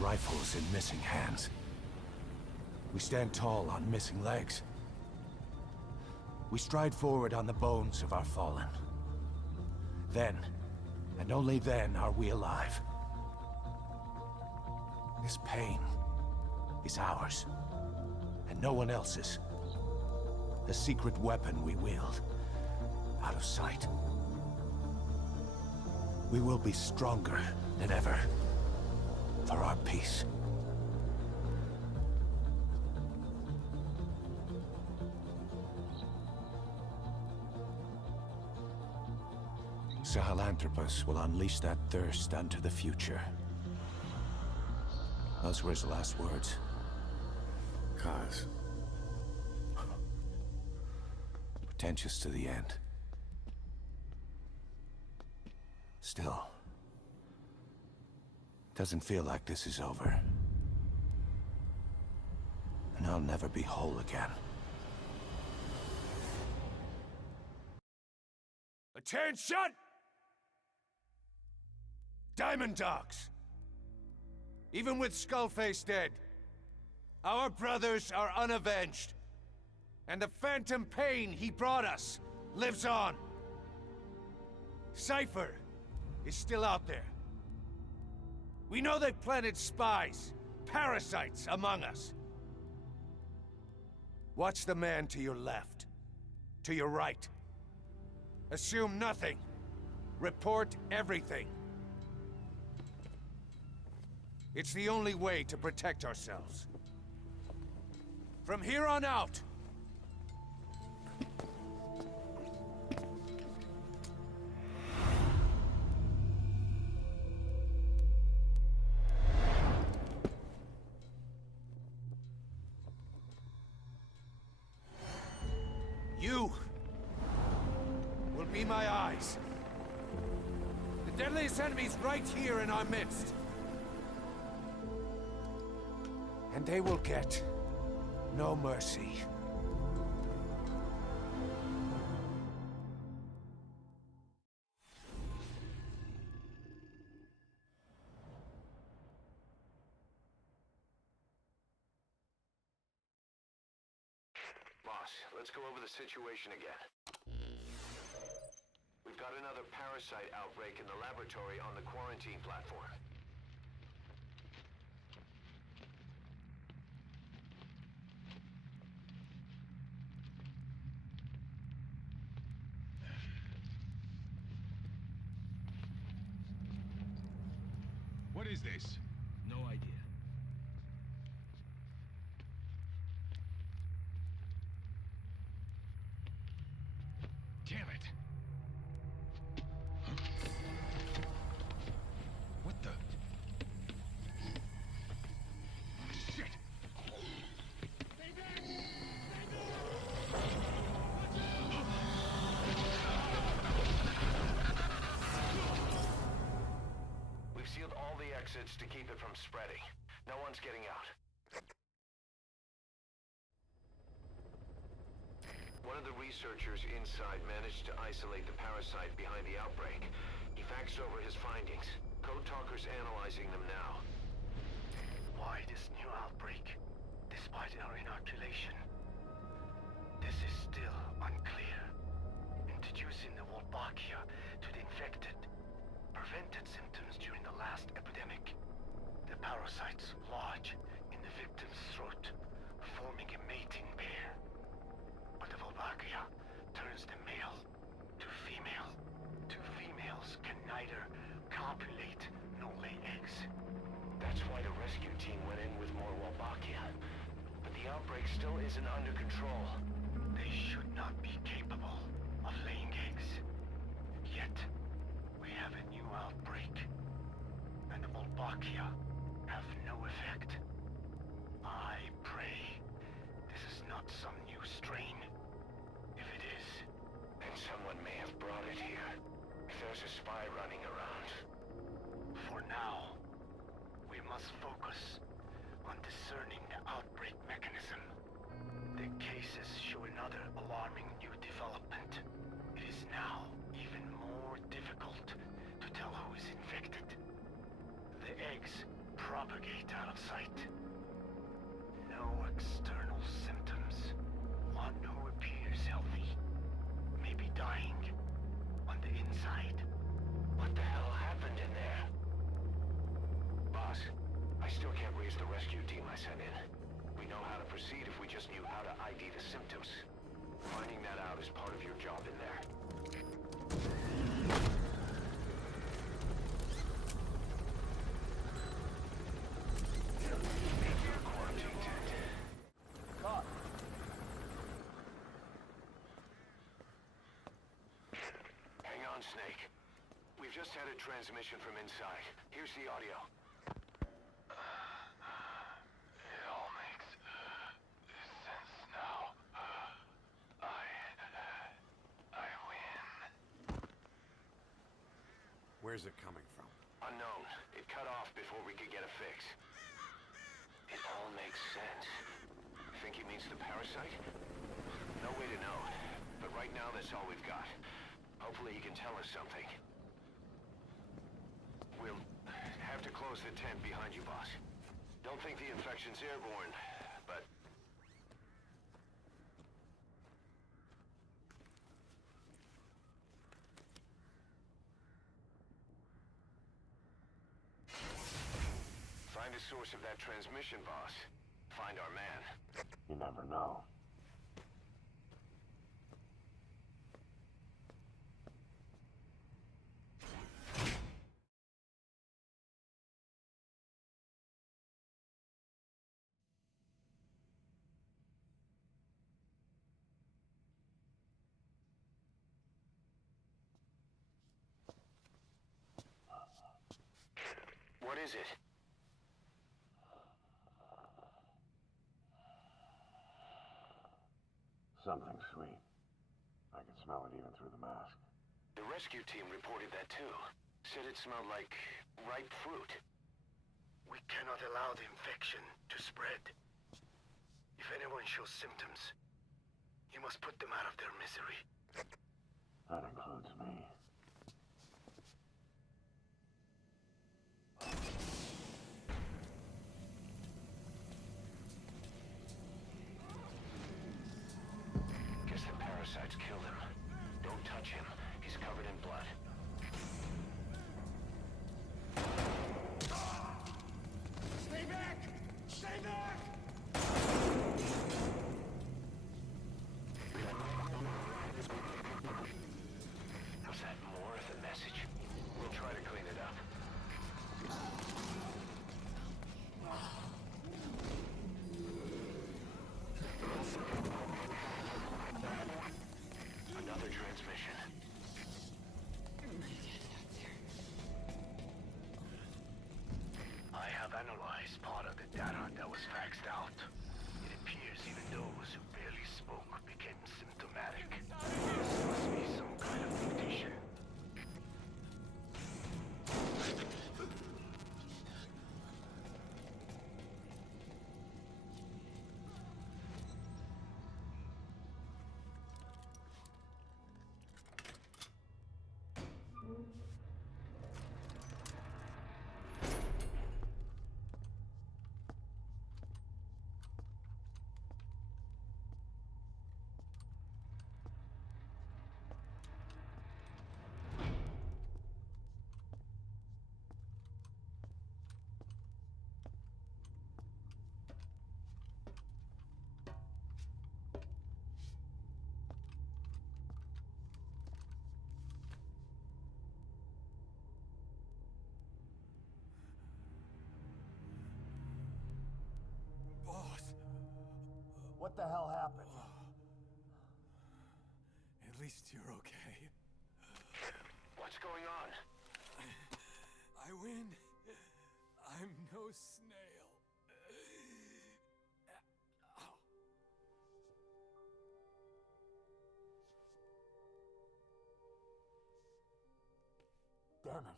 Rifles in missing hands. We stand tall on missing legs. We stride forward on the bones of our fallen. Then, and only then, are we alive. This pain is ours, and no one else's. The secret weapon we wield, out of sight. We will be stronger than ever. For our peace. Sahelanthropus will unleash that thirst unto the future. Those were his last words. Cause. Pretentious to the end. Still. Doesn't feel like this is over. And I'll never be whole again. Attention! Diamond Dogs! Even with Skullface dead, our brothers are unavenged. And the phantom pain he brought us lives on. Cypher is still out there. We know they've planted spies, parasites among us. Watch the man to your left. To your right. Assume nothing. Report everything. It's the only way to protect ourselves. From here on out, you will be my eyes. The deadliest enemy's right here in our midst. And they will get no mercy. Boss, let's go over the situation again. We've got another parasite outbreak in the laboratory on the quarantine platform. What is this? No idea. Damn it! Huh? What the? Shit! We've sealed all the exits to keep it from spreading. No one's getting out. One of the researchers inside managed to isolate the parasite behind the outbreak. He faxed over his findings. Code Talker's analyzing them now. Why this new outbreak, despite our inoculation? This is still unclear. Introducing the Wolbachia to the infected prevented symptoms during the last epidemic. The parasites lodge in the victim's throat, forming a mating pair. But the Wolbachia turns the male to female. Two females can neither copulate nor lay eggs. That's why the rescue team went in with more Wolbachia. But the outbreak still isn't under control. They should not be capable of laying eggs. Yet, we have a new outbreak. And the Wolbachia have no effect. I pray this is not some new strain. If it is, then someone may have brought it here. If there's a spy running around. For now, we must focus on discerning the outbreak mechanism. The cases show another alarming new development. It is now even more difficult to tell who is infected. The eggs propagate out of sight. No external symptoms. One who appears healthy may be dying on the inside. What the hell happened in there? Boss, I still can't raise the rescue team I sent in. We know how to proceed if we just knew how to ID the symptoms. Finding that out is part of your job in there. Quarantine tent. Hang on, Snake. We've just had a transmission from inside. Here's the audio. It all makes sense now. I win. Where's it coming from? Unknown. It cut off before we could get a fix. It all makes sense. Think he means the parasite? No way to know. But right now, that's all we've got. Hopefully he can tell us something. We'll have to close the tent behind you, boss. Don't think the infection's airborne, but... Find a source of that transmission, boss. Find our man. You never know. What is it? Something sweet. I can smell it even through the mask. The rescue team reported that too. Said it smelled like ripe fruit. We cannot allow the infection to spread. If anyone shows symptoms, you must put them out of their misery. That includes me. Guess the parasites killed him. Don't touch him. He's covered in blood. Stay back! Stay back! Was that more of the message? We'll try to clean it up. Another transmission. I have analyzed part of the data that was faxed out. It appears even those who barely spoke became symptomatic. This must be some kind of mutation. What the hell happened? At least you're okay. What's going on? I win. I'm no snail. Damn it.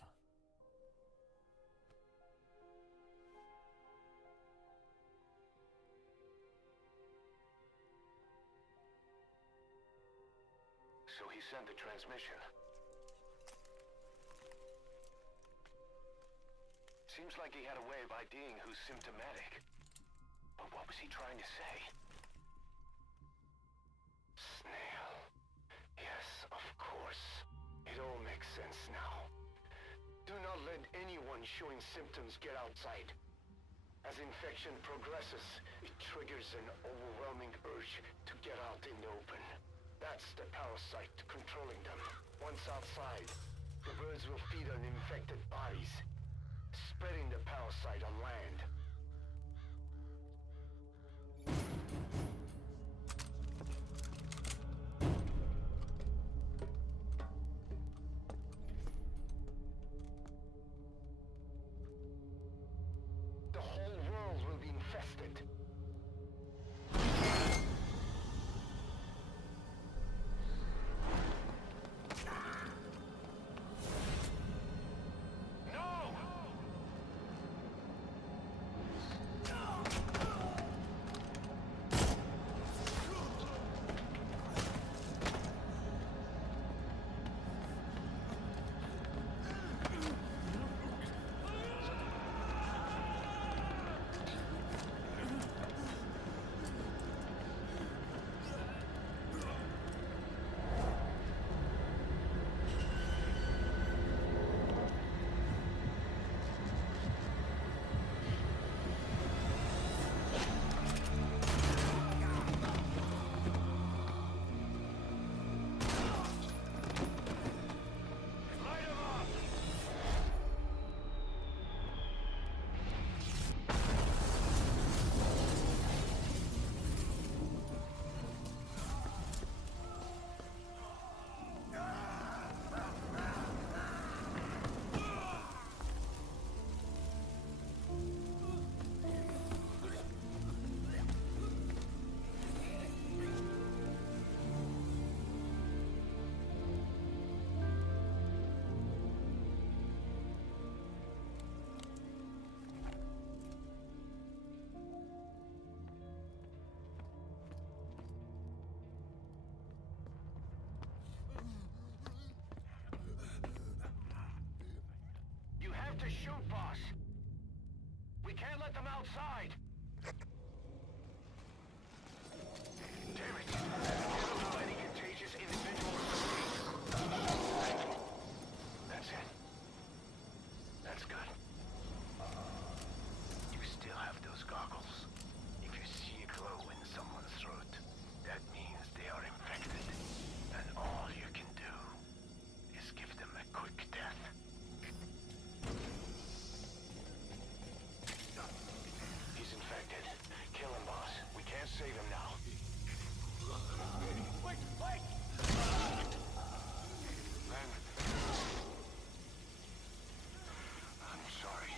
So he sent the transmission. Seems like he had a way of IDing who's symptomatic. But what was he trying to say? Snail. Yes, of course. It all makes sense now. Do not let anyone showing symptoms get outside. As infection progresses, it triggers an overwhelming urge to get out in the open. That's the parasite controlling them. Once outside, the birds will feed on infected bodies, spreading the parasite on land. The whole world will be infested. No! to shoot, boss. We can't let them outside. Damn it. Can't allow any contagious individuals to leave. That's it. That's good. You still have those goggles. If you see a glow in someone's throat, that means they are infected. And all you can do is give them a quick death. He's infected. Kill him, boss. We can't save him now. Wait, wait! Man. I'm sorry.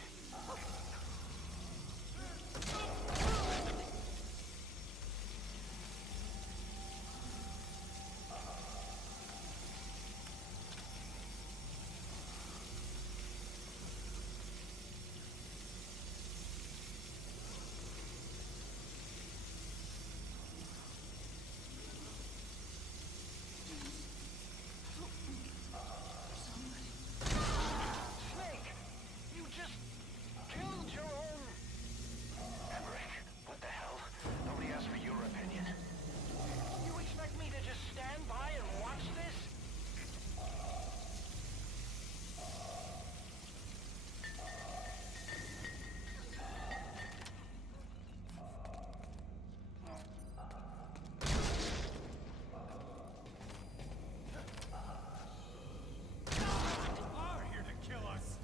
Snake! You just killed your own... Emmerich, what the hell? Nobody asked for your opinion. You expect me to just stand by and watch this? Are here to kill us!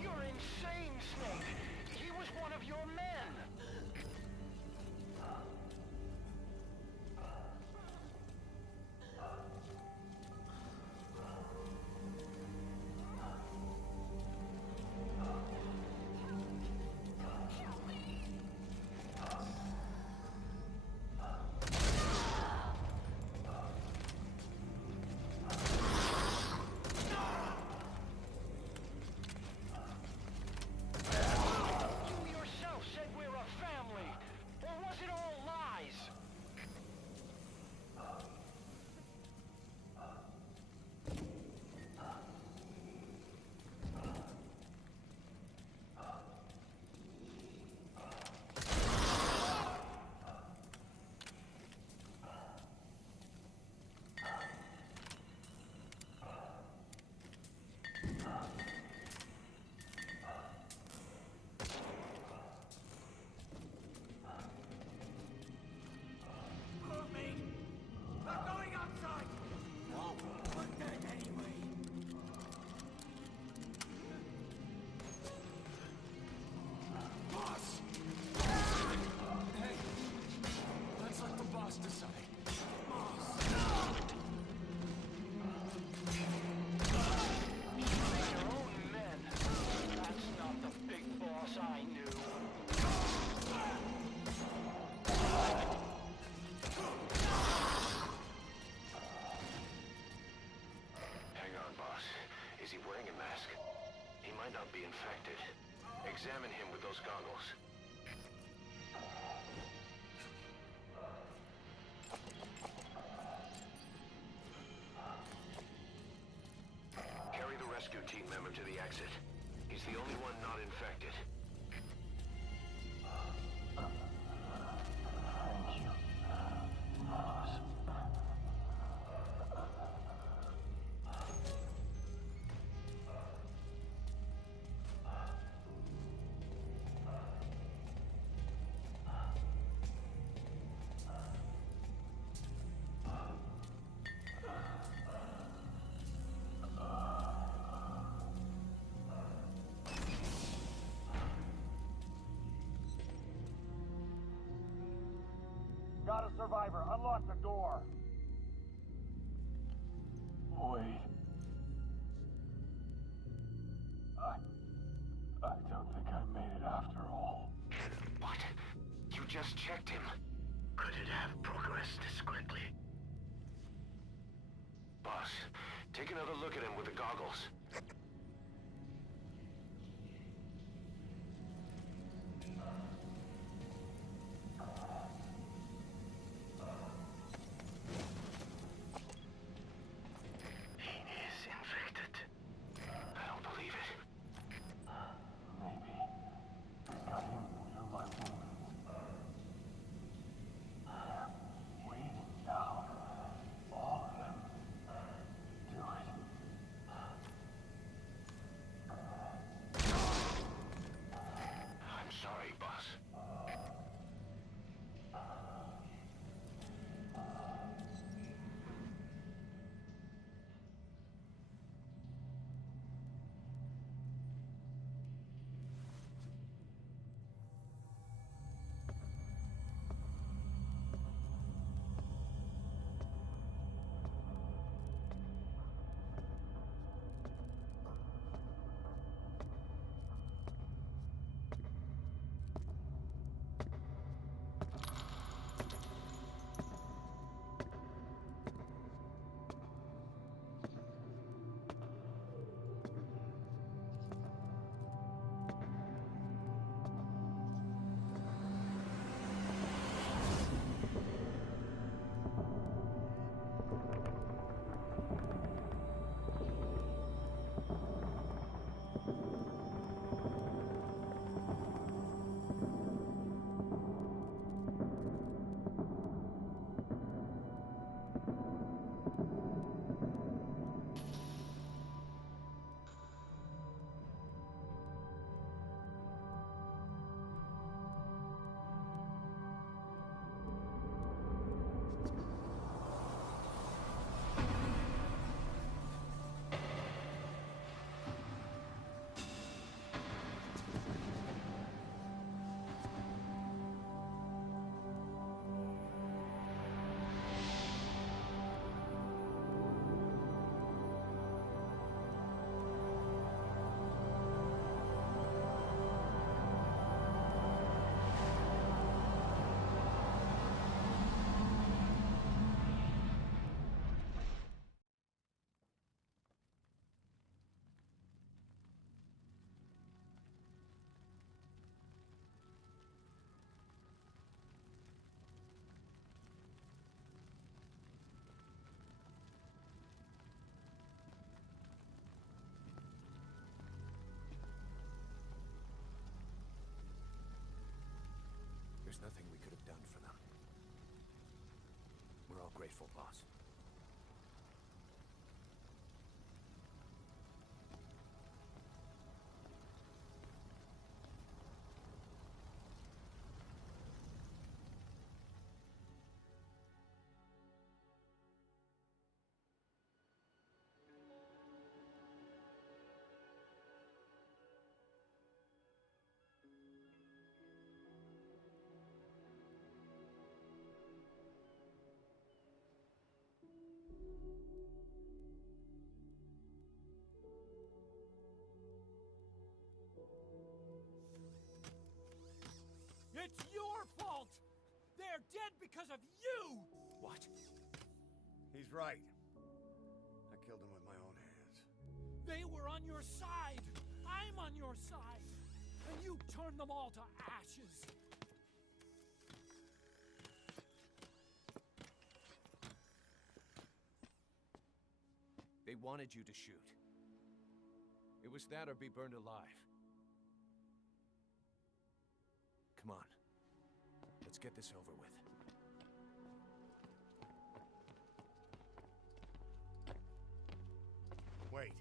You're insane, Snake! He was one of your men! You yourself said we're a family! Or was it all lies? Move me! Not going outside! No, we're dead anyway! Boss! Hey! Let's let the boss decide. Your own men. That's not the big boss I knew. Hang on, boss. Is he wearing a mask? He might not be infected. Examine him with those goggles. Carry the rescue team member to the exit. He's the only one not infected. Got a survivor. Unlock the door. Wait. I don't think I made it after all. What? You just checked him. Could it have boss. Take another look at him with the goggles. There's nothing we could have done for them. We're all grateful, boss. It's your fault! They're dead because of you! What? He's right. I killed him with my own hands. They were on your side! I'm on your side! And you turned them all to ashes! They wanted you to shoot. It was that or be burned alive. Come on. Let's get this over with. Wait.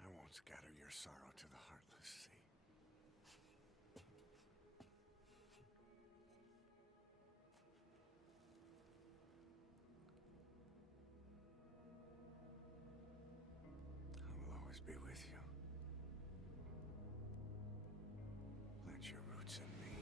I won't scatter your sorrow to the heartless, see? be with you. Plant your roots in me.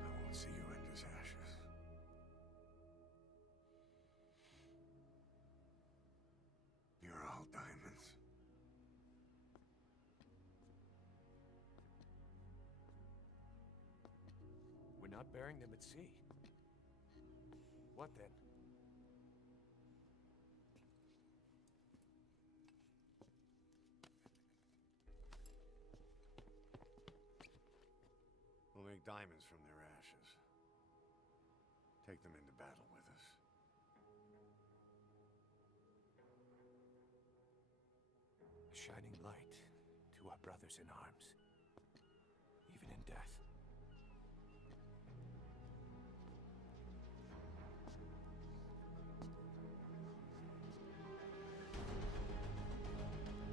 I won't see you end as ashes. You're all diamonds. We're not burying them at sea. What then? We'll make diamonds from their ashes. Take them into battle with us. A shining light to our brothers in arms, even in death.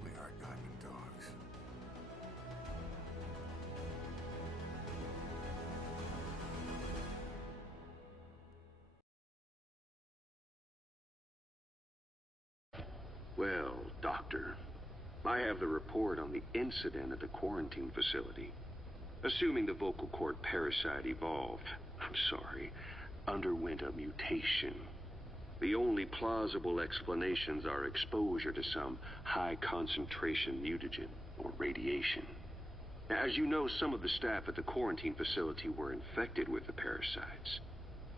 We are diamond dogs. Well, Doctor, I have the report on the incident at the quarantine facility. Assuming the vocal cord parasite underwent a mutation. The only plausible explanations are exposure to some high-concentration mutagen or radiation. As you know, some of the staff at the quarantine facility were infected with the parasites.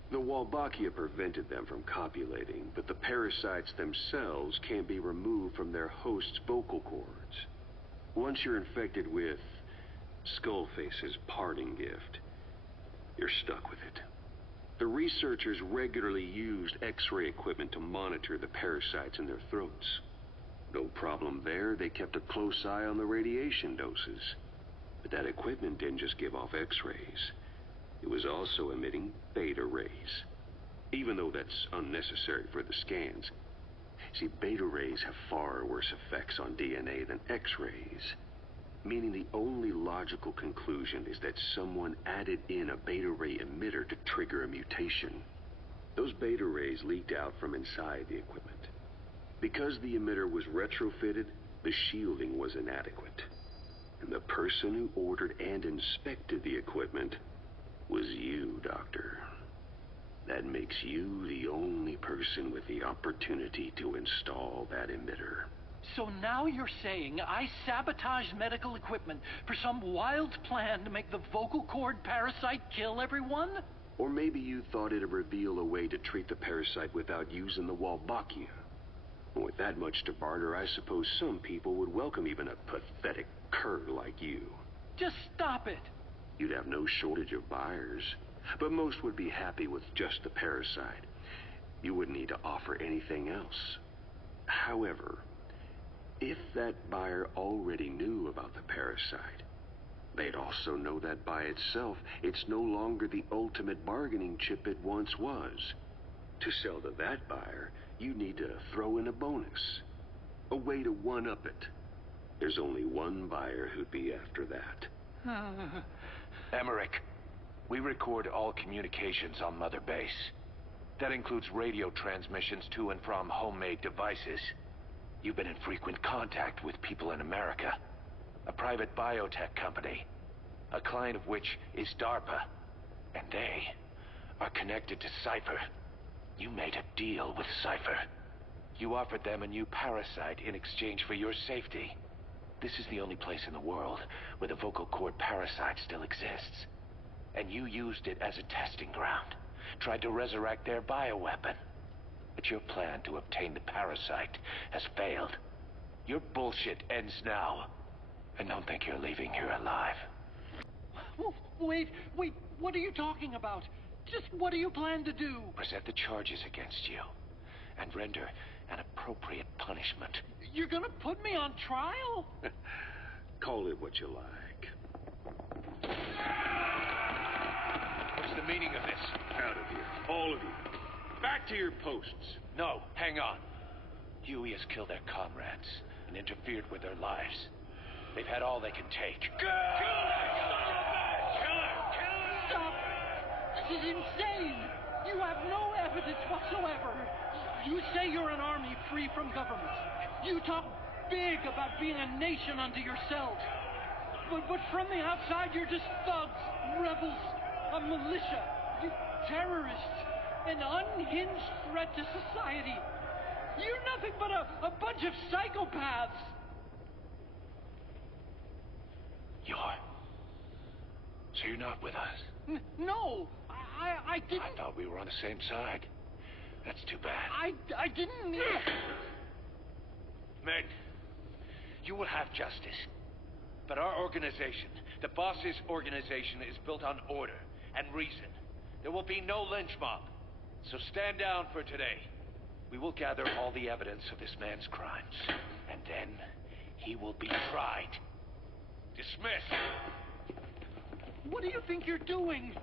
The Wolbachia prevented them from copulating, but the parasites themselves can't be removed from their host's vocal cords. Once you're infected with Skullface's parting gift, you're stuck with it. The researchers regularly used X-ray equipment to monitor the parasites in their throats. No problem there, they kept a close eye on the radiation doses. But that equipment didn't just give off X-rays. It was also emitting beta rays, even though that's unnecessary for the scans. See, beta rays have far worse effects on DNA than X-rays, meaning the only logical conclusion is that someone added in a beta ray emitter to trigger a mutation. Those beta rays leaked out from inside the equipment. Because the emitter was retrofitted, the shielding was inadequate. And the person who ordered and inspected the equipment was you, Doctor. That makes you the only person with the opportunity to install that emitter. So now you're saying I sabotaged medical equipment for some wild plan to make the vocal cord parasite kill everyone? Or maybe you thought it'd reveal a way to treat the parasite without using the Wolbachia. With that much to barter, I suppose some people would welcome even a pathetic cur like you. Just stop it. You'd have no shortage of buyers, but most would be happy with just the parasite. You wouldn't need to offer anything else. However, if that buyer already knew about the parasite, they'd also know that by itself, it's no longer the ultimate bargaining chip it once was. To sell to that buyer, you need to throw in a bonus, a way to one-up it. There's only one buyer who'd be after that. Emmerich, we record all communications on Mother Base. That includes radio transmissions to and from homemade devices. You've been in frequent contact with people in America. A private biotech company, a client of which is DARPA. And they are connected to Cypher. You made a deal with Cypher. You offered them a new parasite in exchange for your safety. This is the only place in the world where the vocal cord parasite still exists. And you used it as a testing ground. Tried to resurrect their bioweapon. But your plan to obtain the parasite has failed. Your bullshit ends now. And don't think you're leaving here alive. Wait, what are you talking about? Just what do you plan to do? Present the charges against you. And render an appropriate punishment. You're gonna put me on trial? Call it what you like. What's the meaning of this? Out of here, all of you. Back to your posts. No, hang on. Huey has killed their comrades and interfered with their lives. They've had all they can take. Stop! This is insane! You have no evidence whatsoever. You say you're an army free from government. You talk big about being a nation unto yourselves. But from the outside, you're just thugs, rebels, a militia, terrorists, an unhinged threat to society. You're nothing but a bunch of psychopaths. So you're not with us? No, I didn't. I thought we were on the same side. That's too bad. I didn't. Men, you will have justice. But our organization, the boss's organization, is built on order and reason. There will be no lynch mob. So stand down for today. We will gather all the evidence of this man's crimes. And then he will be tried. Dismissed. What do you think you're doing?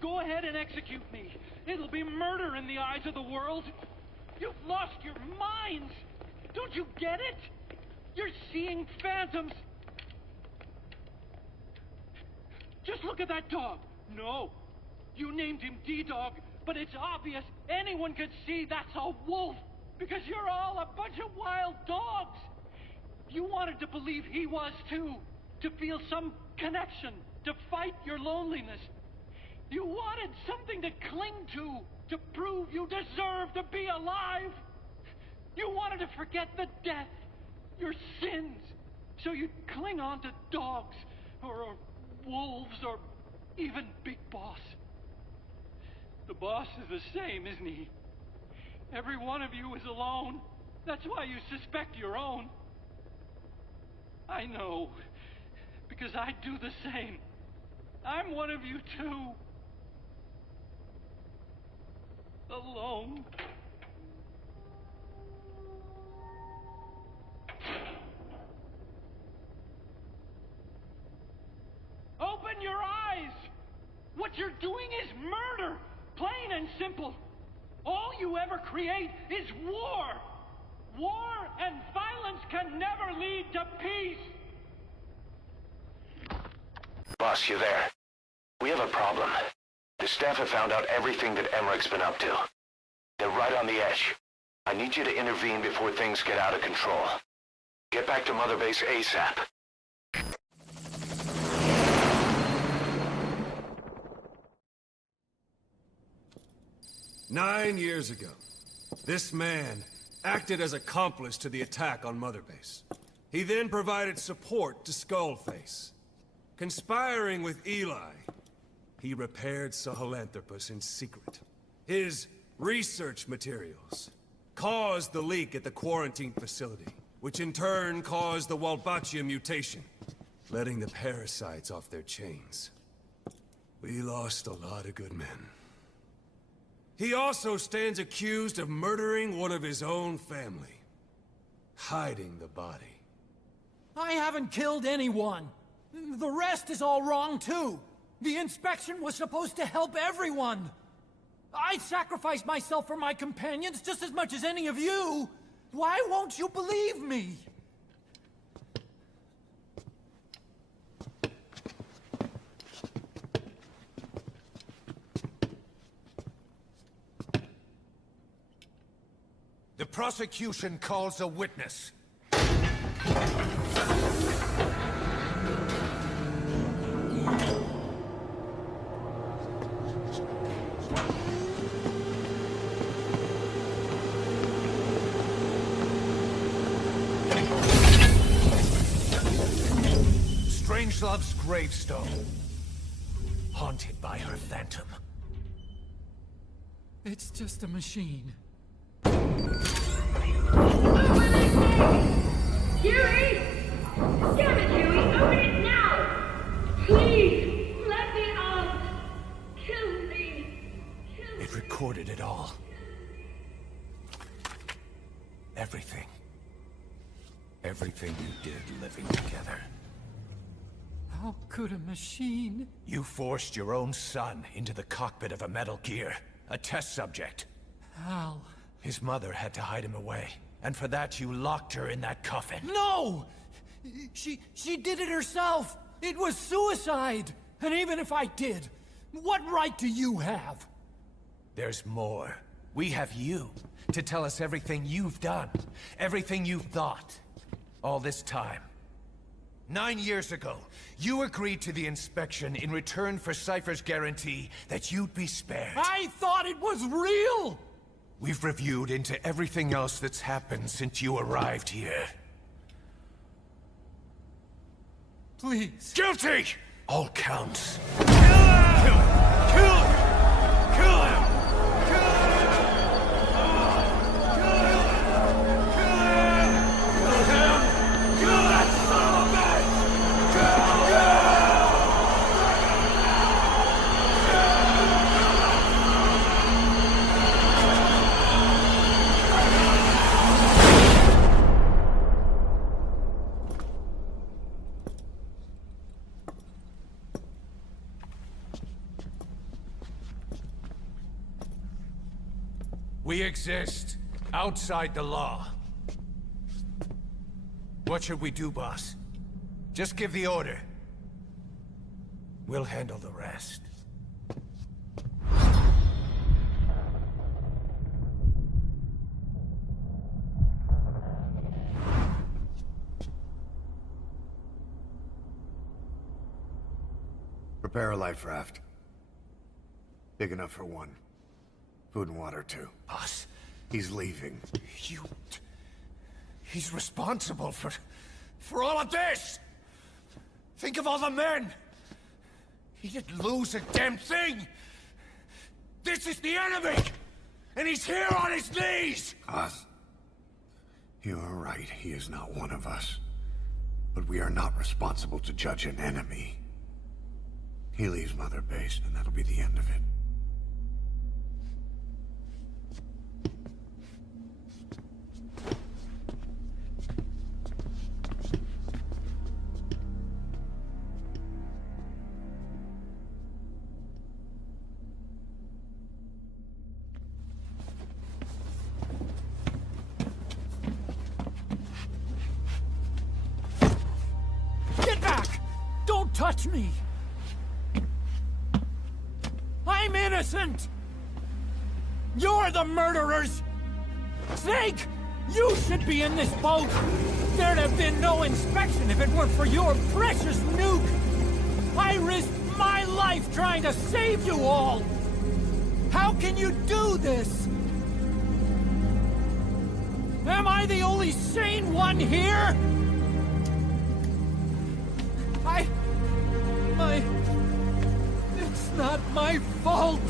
Go ahead and execute me. It'll be murder in the eyes of the world. You've lost your minds. Don't you get it? You're seeing phantoms. Just look at that dog. No, you named him D-Dog, but it's obvious anyone could see that's a wolf because you're all a bunch of wild dogs. You wanted to believe he was too, to feel some connection, to fight your loneliness. You wanted something to cling to prove you deserve to be alive. You wanted to forget the death, your sins, so you'd cling on to dogs, or wolves, or even Big Boss. The boss is the same, isn't he? Every one of you is alone. That's why you suspect your own. I know, because I do the same. I'm one of you too. Alone. Open your eyes! What you're doing is murder! Plain and simple. All you ever create is war! War and violence can never lead to peace! Boss, you there? We have a problem. The staff have found out everything that Emmerich's been up to. They're right on the edge. I need you to intervene before things get out of control. Get back to Mother Base ASAP. "9 years ago, this man acted as accomplice to the attack on Mother Base. He then provided support to Skullface. Conspiring with Eli, he repaired Sahelanthropus in secret. His research materials caused the leak at the quarantine facility, which in turn caused the Walbachia mutation, letting the parasites off their chains. We lost a lot of good men. He also stands accused of murdering one of his own family, hiding the body. I haven't killed anyone. The rest is all wrong too. The inspection was supposed to help everyone. I sacrificed myself for my companions just as much as any of you. Why won't you believe me? The prosecution calls a witness. Strangelove's gravestone, haunted by her phantom. It's just a machine. Huey! Damn it, Huey! Open it now! Please! Let me out! Kill me! It recorded it all. Everything. Everything you did living together. How could a machine? You forced your own son into the cockpit of a Metal Gear. A test subject. How? His mother had to hide him away. And for that, you locked her in that coffin. No! She did it herself! It was suicide! And even if I did, what right do you have? There's more. We have you to tell us everything you've done, everything you've thought. All this time. 9 years ago, you agreed to the inspection in return for Cypher's guarantee that you'd be spared. I thought it was real! We've reviewed into everything else that's happened since you arrived here. Please. Guilty! All counts. Kill him! Kill him! Kill him! We exist outside the law. What should we do, boss? Just give the order. We'll handle the rest. Prepare a life raft. Big enough for one. Food and water, too. Boss, he's leaving. He's responsible for all of this! Think of all the men! He didn't lose a damn thing! This is the enemy! And he's here on his knees! Us? You are right, he is not one of us. But we are not responsible to judge an enemy. He leaves Mother Base, and that'll be the end of it. Touch me! I'm innocent! You're the murderers! Snake! You should be in this boat! There'd have been no inspection if it weren't for your precious nuke! I risked my life trying to save you all! How can you do this? Am I the only sane one here? It's not my fault!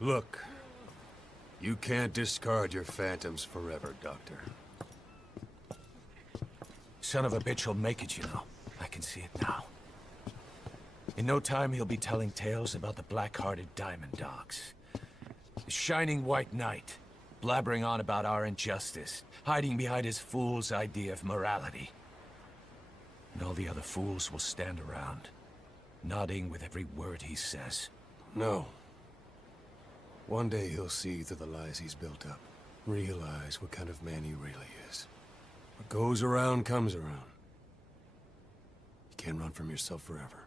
Look, you can't discard your phantoms forever, Doctor. Son of a bitch will make it, you know. I can see it now. In no time, he'll be telling tales about the black-hearted Diamond Dogs. The Shining White Knight, blabbering on about our injustice, hiding behind his fool's idea of morality. And all the other fools will stand around, nodding with every word he says. No. One day he'll see through the lies he's built up, realize what kind of man he really is. What goes around comes around. You can't run from yourself forever.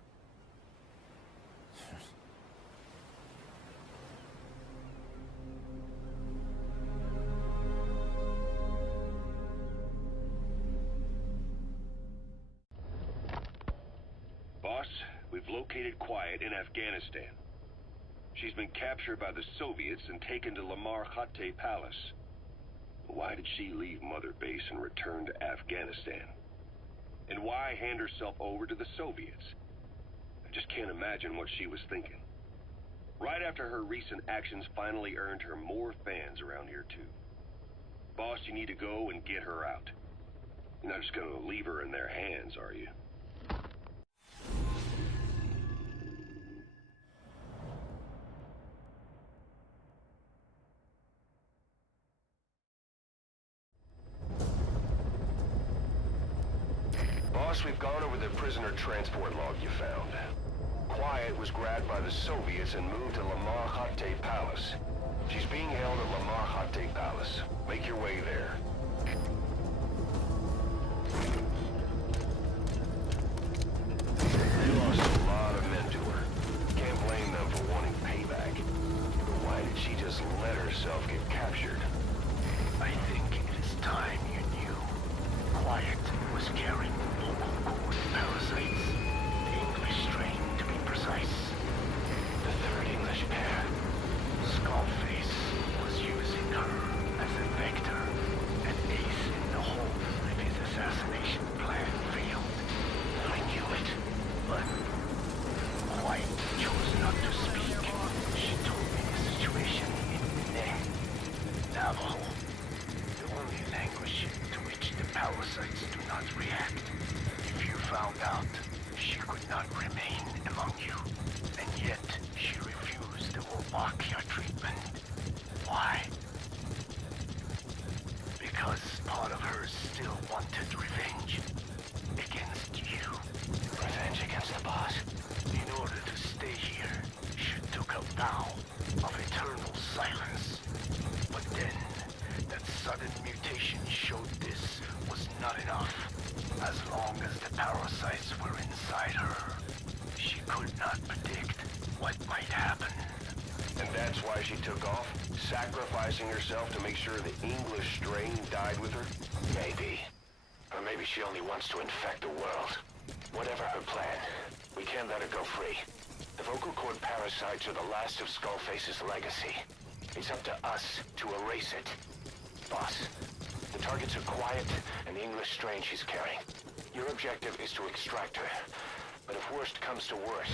Boss, we've located Quiet in Afghanistan. She's been captured by the Soviets and taken to Lamar Khatte Palace. Why did she leave Mother Base and return to Afghanistan? And why hand herself over to the Soviets? I just can't imagine what she was thinking. Right after her recent actions finally earned her more fans around here too. Boss, you need to go and get her out. You're not just gonna leave her in their hands, are you? gone over the prisoner transport log you found. Quiet was grabbed by the Soviets and moved to MAY-AUG Palace. She's being held at MAY-AUG Palace. Make your way there. You lost a lot of men to her. Can't blame them for wanting payback. But why did she just let herself get captured? I think it is time you knew. Quiet was carrying local code parasites. The English strain, to be precise. The third English pair. Skullface was using her as a vector. An ace in the hole if his assassination plan failed. I knew it, but Quiet chose not to speak. She told me the situation in Navajo. The only language to which the parasites do not react. If you found out, she could not remain among you. And yet, she refused the Wolbachia treatment. Why? Because part of her still wanted revenge. Against you. Revenge against the boss? In order to stay here, she took a vow of eternal silence. But then, that sudden mutation showed this was not enough. As long as the parasites were inside her, she could not predict what might happen. And that's why she took off? Sacrificing herself to make sure the English strain died with her? Maybe. Or maybe she only wants to infect the world. Whatever her plan, we can't let her go free. The vocal cord parasites are the last of Skullface's legacy. It's up to us to erase it. Boss, the targets are Quiet and the English strain she's carrying. Your objective is to extract her. But if worst comes to worst...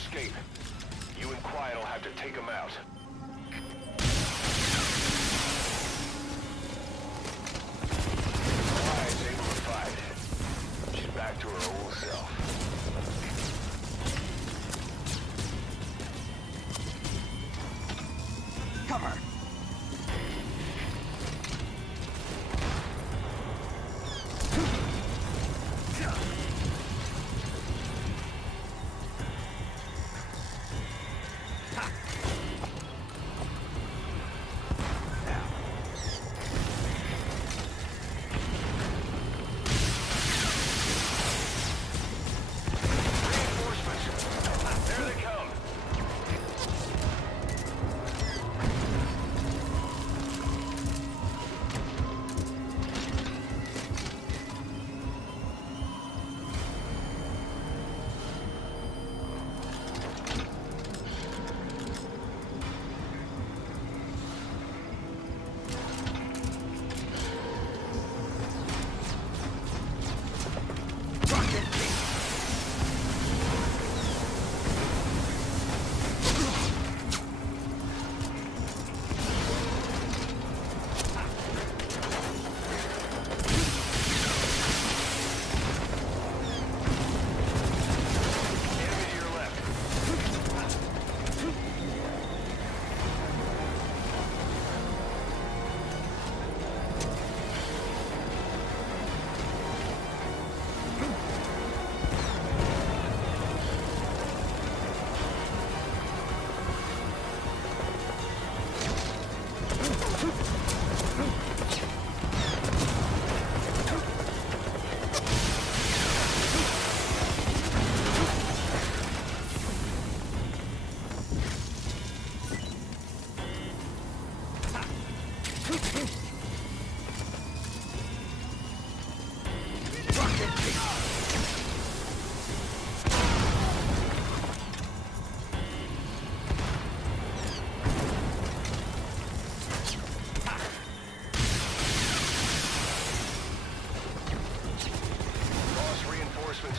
escape. You and Quiet will have to take him out. Quiet's able to fight. She's back to her old self. Cover!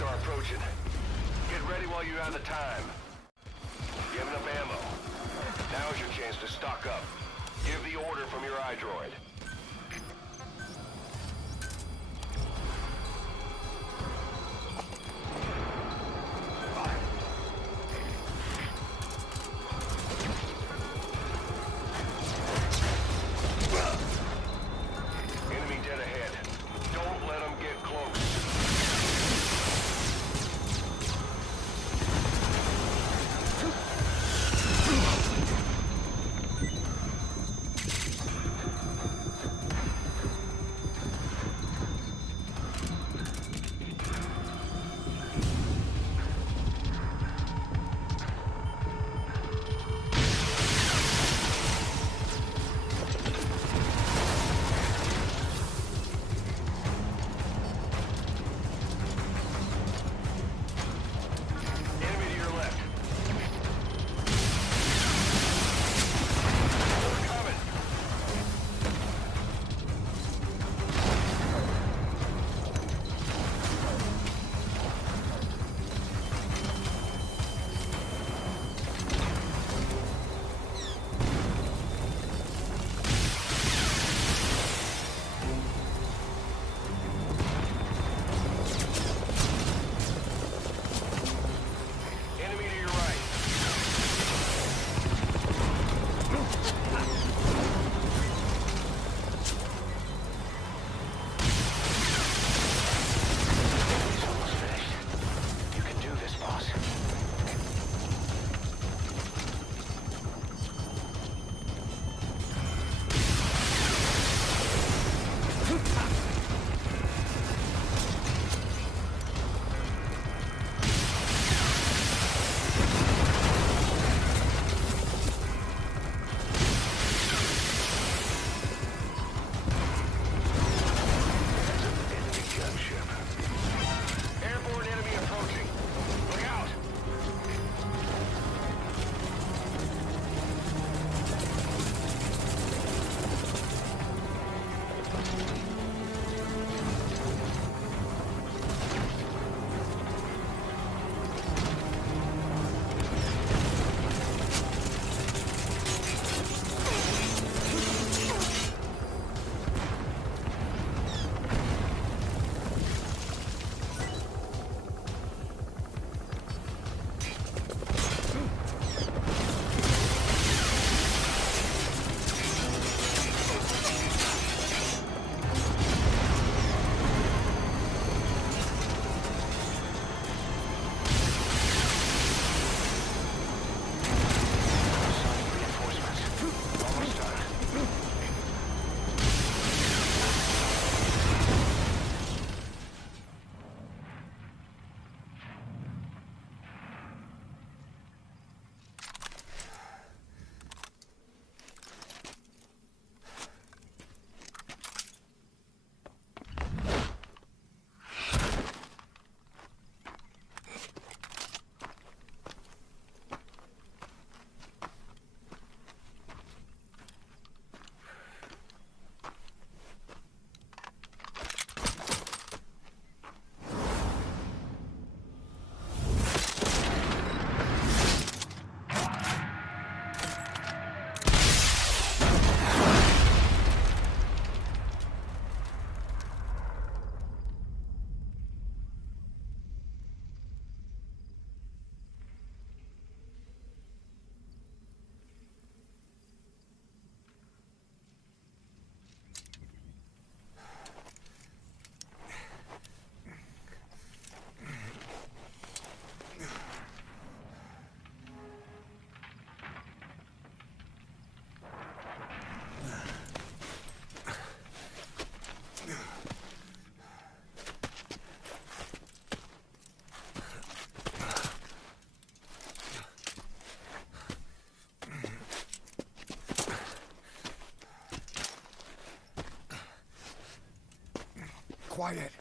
Are approaching. Get ready while you have the time. You have enough ammo. Now's your chance to stock up. Give the order from your iDroid. Enemy dead ahead. Don't let them get close. quiet.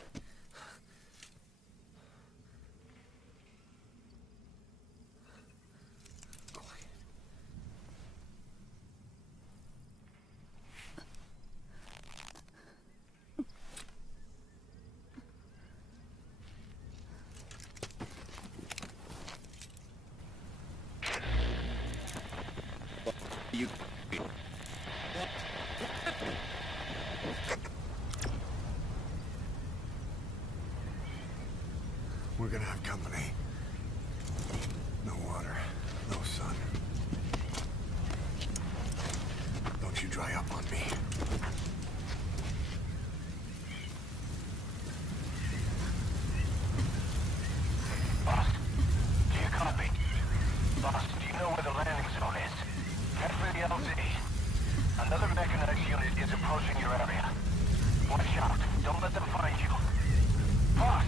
We're gonna have company. No water, no sun. Don't you dry up on me. Boss, do you copy? Boss, do you know where the landing zone is? Head for the LZ. Another mechanized unit is approaching your area. Watch out. Don't let them find you. Boss!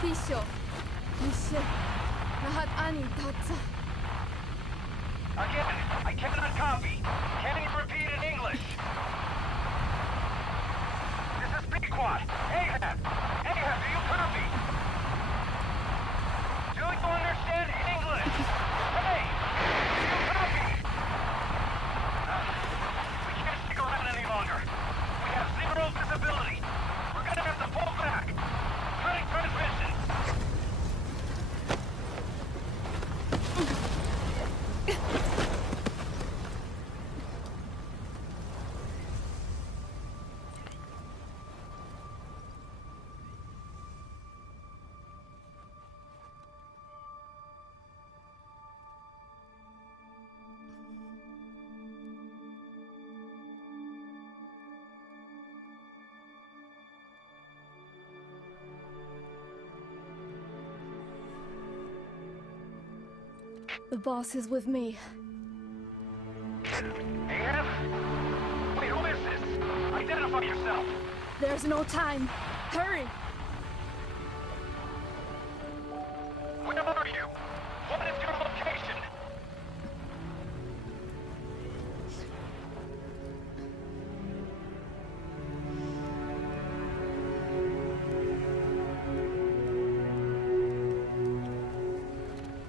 Pisho. Mishe. Lahat ani tatsa. Again, I cannot copy. Can you repeat in English? This is Pequod. Ahab! Ahab, do you copy? Do you understand English? Hey! Do you copy? We can't stick around any longer. We have zero visibility. We're gonna have to pull back. Cutting transmission. The boss is with me. Ahab? Wait, who is this? Identify yourself! There's no time. Hurry! Where are you? What is your location?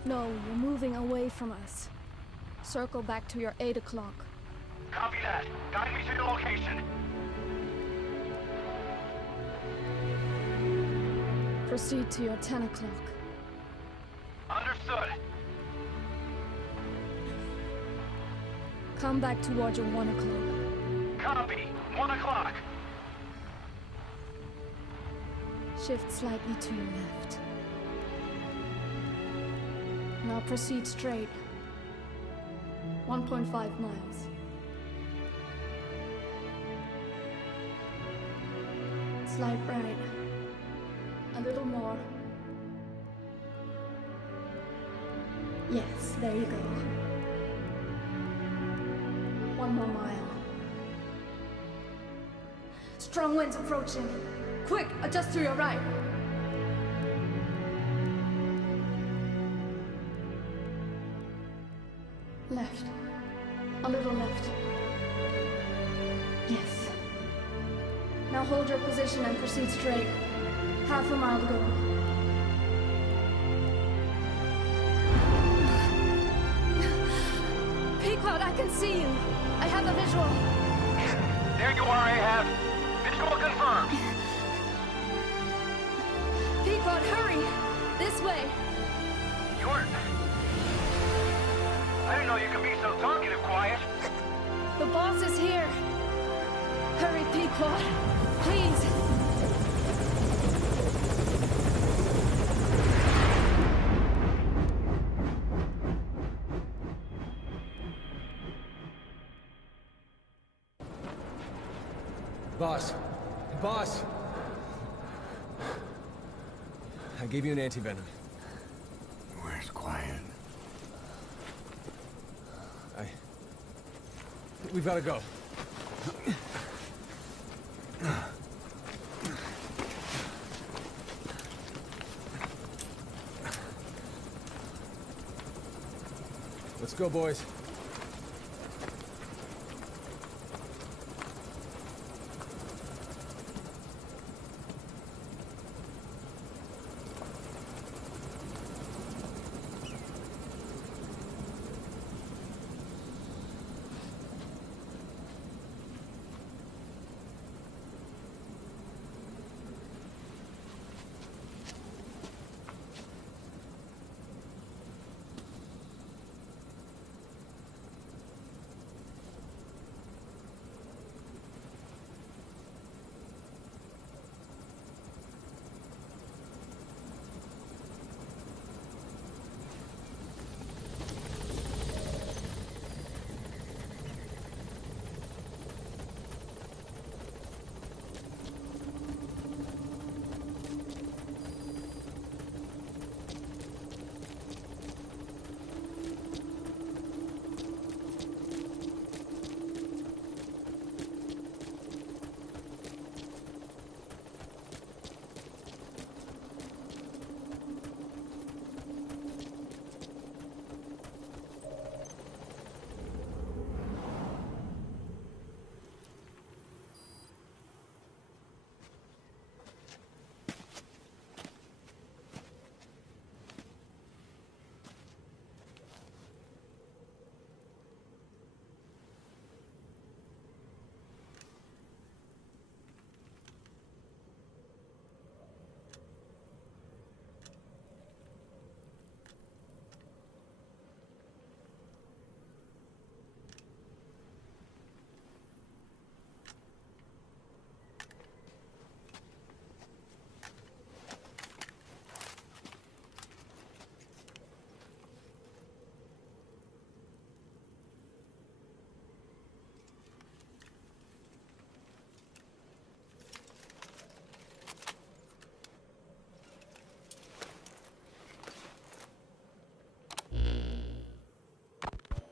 No, you're moving away from us. Circle back to your 8 o'clock. Copy that. Guide me to your location. Proceed to your 10 o'clock. Understood. Come back towards your 1 o'clock. Copy. 1 o'clock. Shift slightly to your left. Now proceed straight. 1.5 miles. Slide right. A little more. Yes, there you go. 1 more mile. Strong winds approaching. Quick, adjust to your right. Left. A little left. Yes. Now hold your position and proceed straight. Half a mile to go. Pequod, I can see you. I have a visual. There you are, Ahab. Visual confirmed. Pequod, hurry! This way. You're... I didn't know you could be so talkative, Quiet. The boss is here. Hurry, Pequod. Please. Boss. Boss! I gave you an anti-venom. Where's Quiet? We've got to go. Let's go, boys.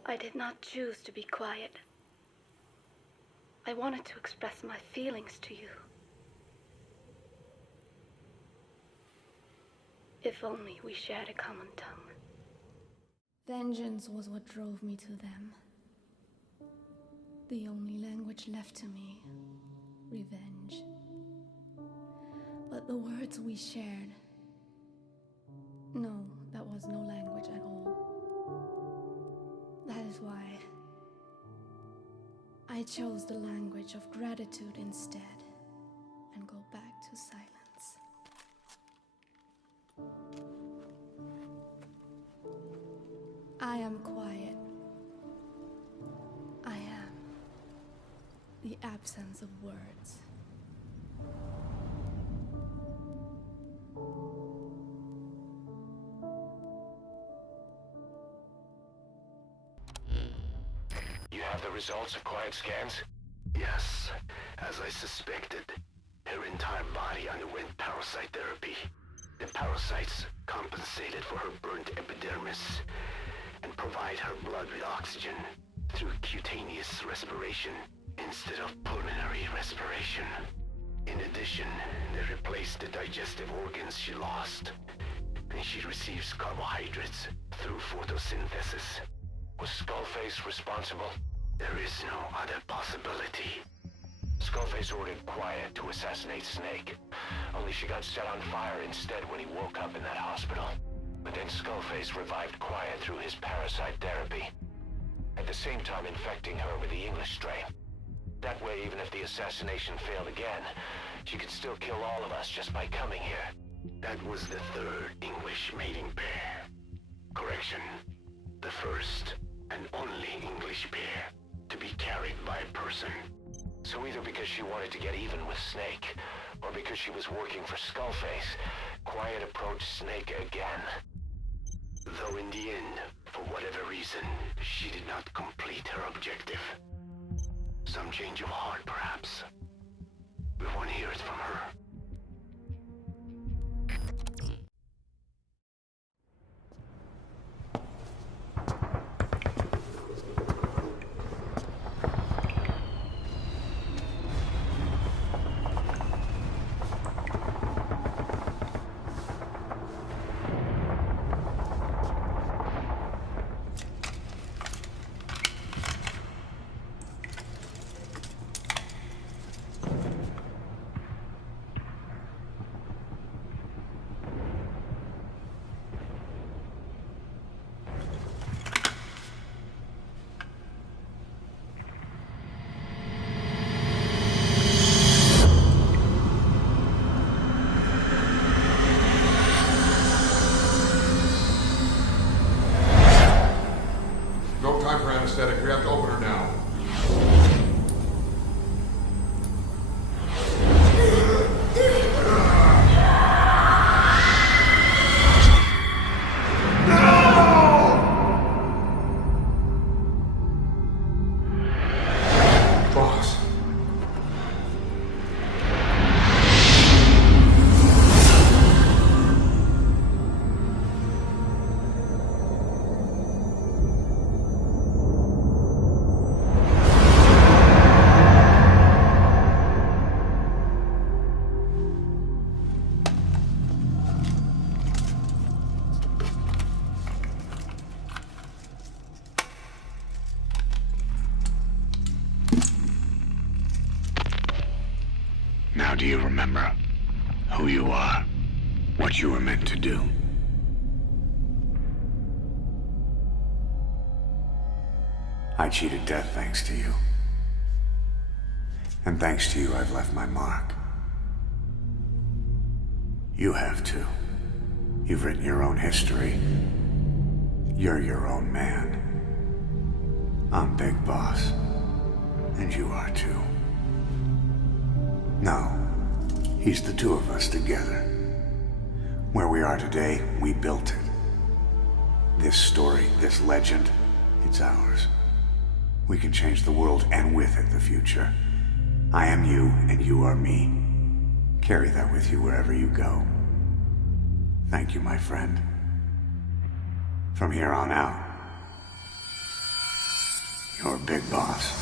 I did not choose to be quiet. I wanted to express my feelings to you. If only we shared a common tongue. Vengeance was what drove me to them. The only language left to me, revenge. But the words we shared, no, that was no language at all. That is why I chose the language of gratitude instead, and go back to silence. I am quiet. I am the absence of words. You have the results of quiet scans? Yes, as I suspected. Her entire body underwent parasite therapy. The parasites compensated for her burnt epidermis and provide her blood with oxygen through cutaneous respiration instead of pulmonary respiration. In addition, they replaced the digestive organs she lost, and she receives carbohydrates through photosynthesis. Was Skullface responsible? There is no other possibility. Skullface ordered Quiet to assassinate Snake, only she got set on fire instead when he woke up in that hospital. But then Skullface revived Quiet through his parasite therapy, at the same time infecting her with the English strain. That way, even if the assassination failed again, she could still kill all of us just by coming here. That was the third English mating pair. Correction, the first and only English pair to be carried by a person. So either because she wanted to get even with Snake, or because she was working for Skullface, Quiet approached Snake again. Though in the end, for whatever reason, she did not complete her objective. Some change of heart, perhaps. We won't hear it from her. Anesthetic. We have to open her now. Boss. Now do you remember who you are? What you were meant to do? I cheated death thanks to you. And thanks to you, I've left my mark. You have too. You've written your own history. You're your own man. I'm Big Boss. And you are too. No, he's the two of us together. Where we are today, we built it. This story, this legend, it's ours. We can change the world and with it the future. I am you and you are me. Carry that with you wherever you go. Thank you, my friend. From here on out, You're Big Boss.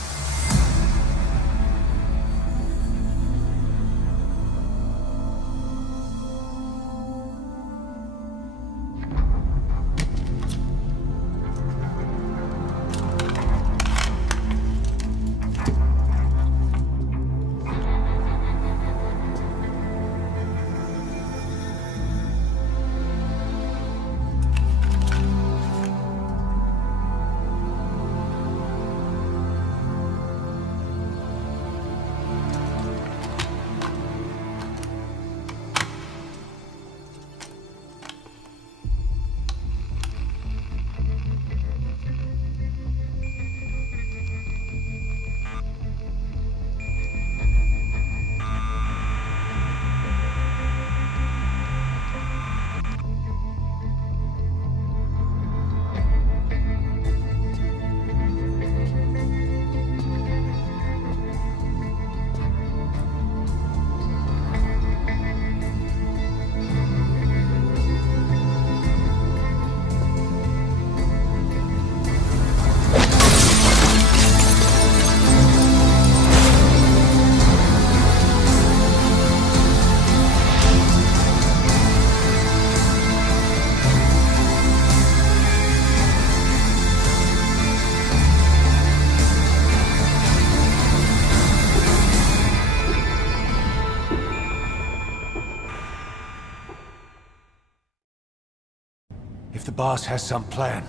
If the boss has some plan,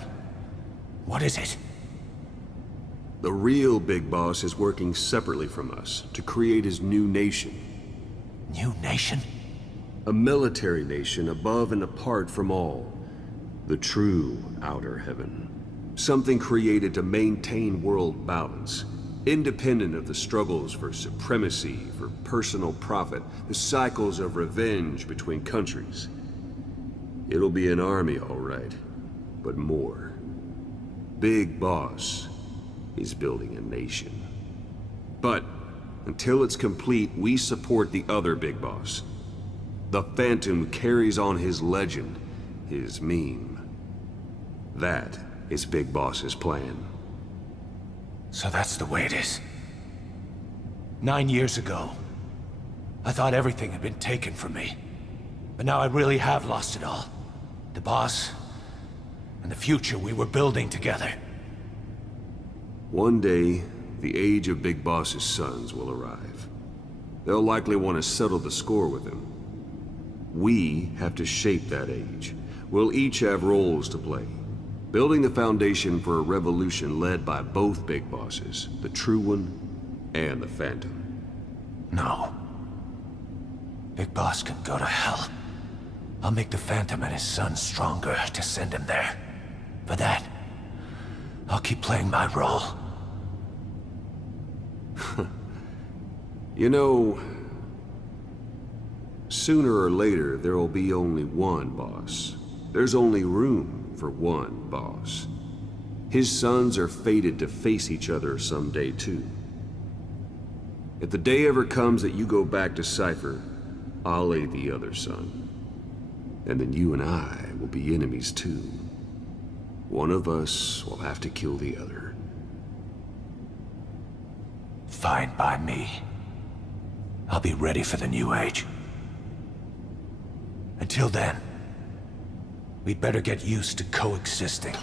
what is it? The real Big Boss is working separately from us to create his new nation. New nation? A military nation above and apart from all. The true outer heaven. Something created to maintain world balance, independent of the struggles for supremacy, for personal profit, the cycles of revenge between countries. It'll be an army, all right, but more. Big Boss is building a nation. But until it's complete, we support the other Big Boss. The Phantom carries on his legend, his meme. That is Big Boss's plan. So that's the way it is. 9 years ago, I thought everything had been taken from me. But now I really have lost it all. The boss, and the future we were building together. One day, the age of Big Boss's sons will arrive. They'll likely want to settle the score with him. We have to shape that age. We'll each have roles to play, building the foundation for a revolution led by both Big Bosses, the True One and the Phantom. No. Big Boss can go to hell. I'll make the Phantom and his son stronger to send him there. For that, I'll keep playing my role. You know, sooner or later, there will be only one boss. There's only room for one boss. His sons are fated to face each other someday, too. If the day ever comes that you go back to Cypher, I'll aid the other son. And then you and I will be enemies too. One of us will have to kill the other. Fine by me. I'll be ready for the new age. Until then, we'd better get used to coexisting.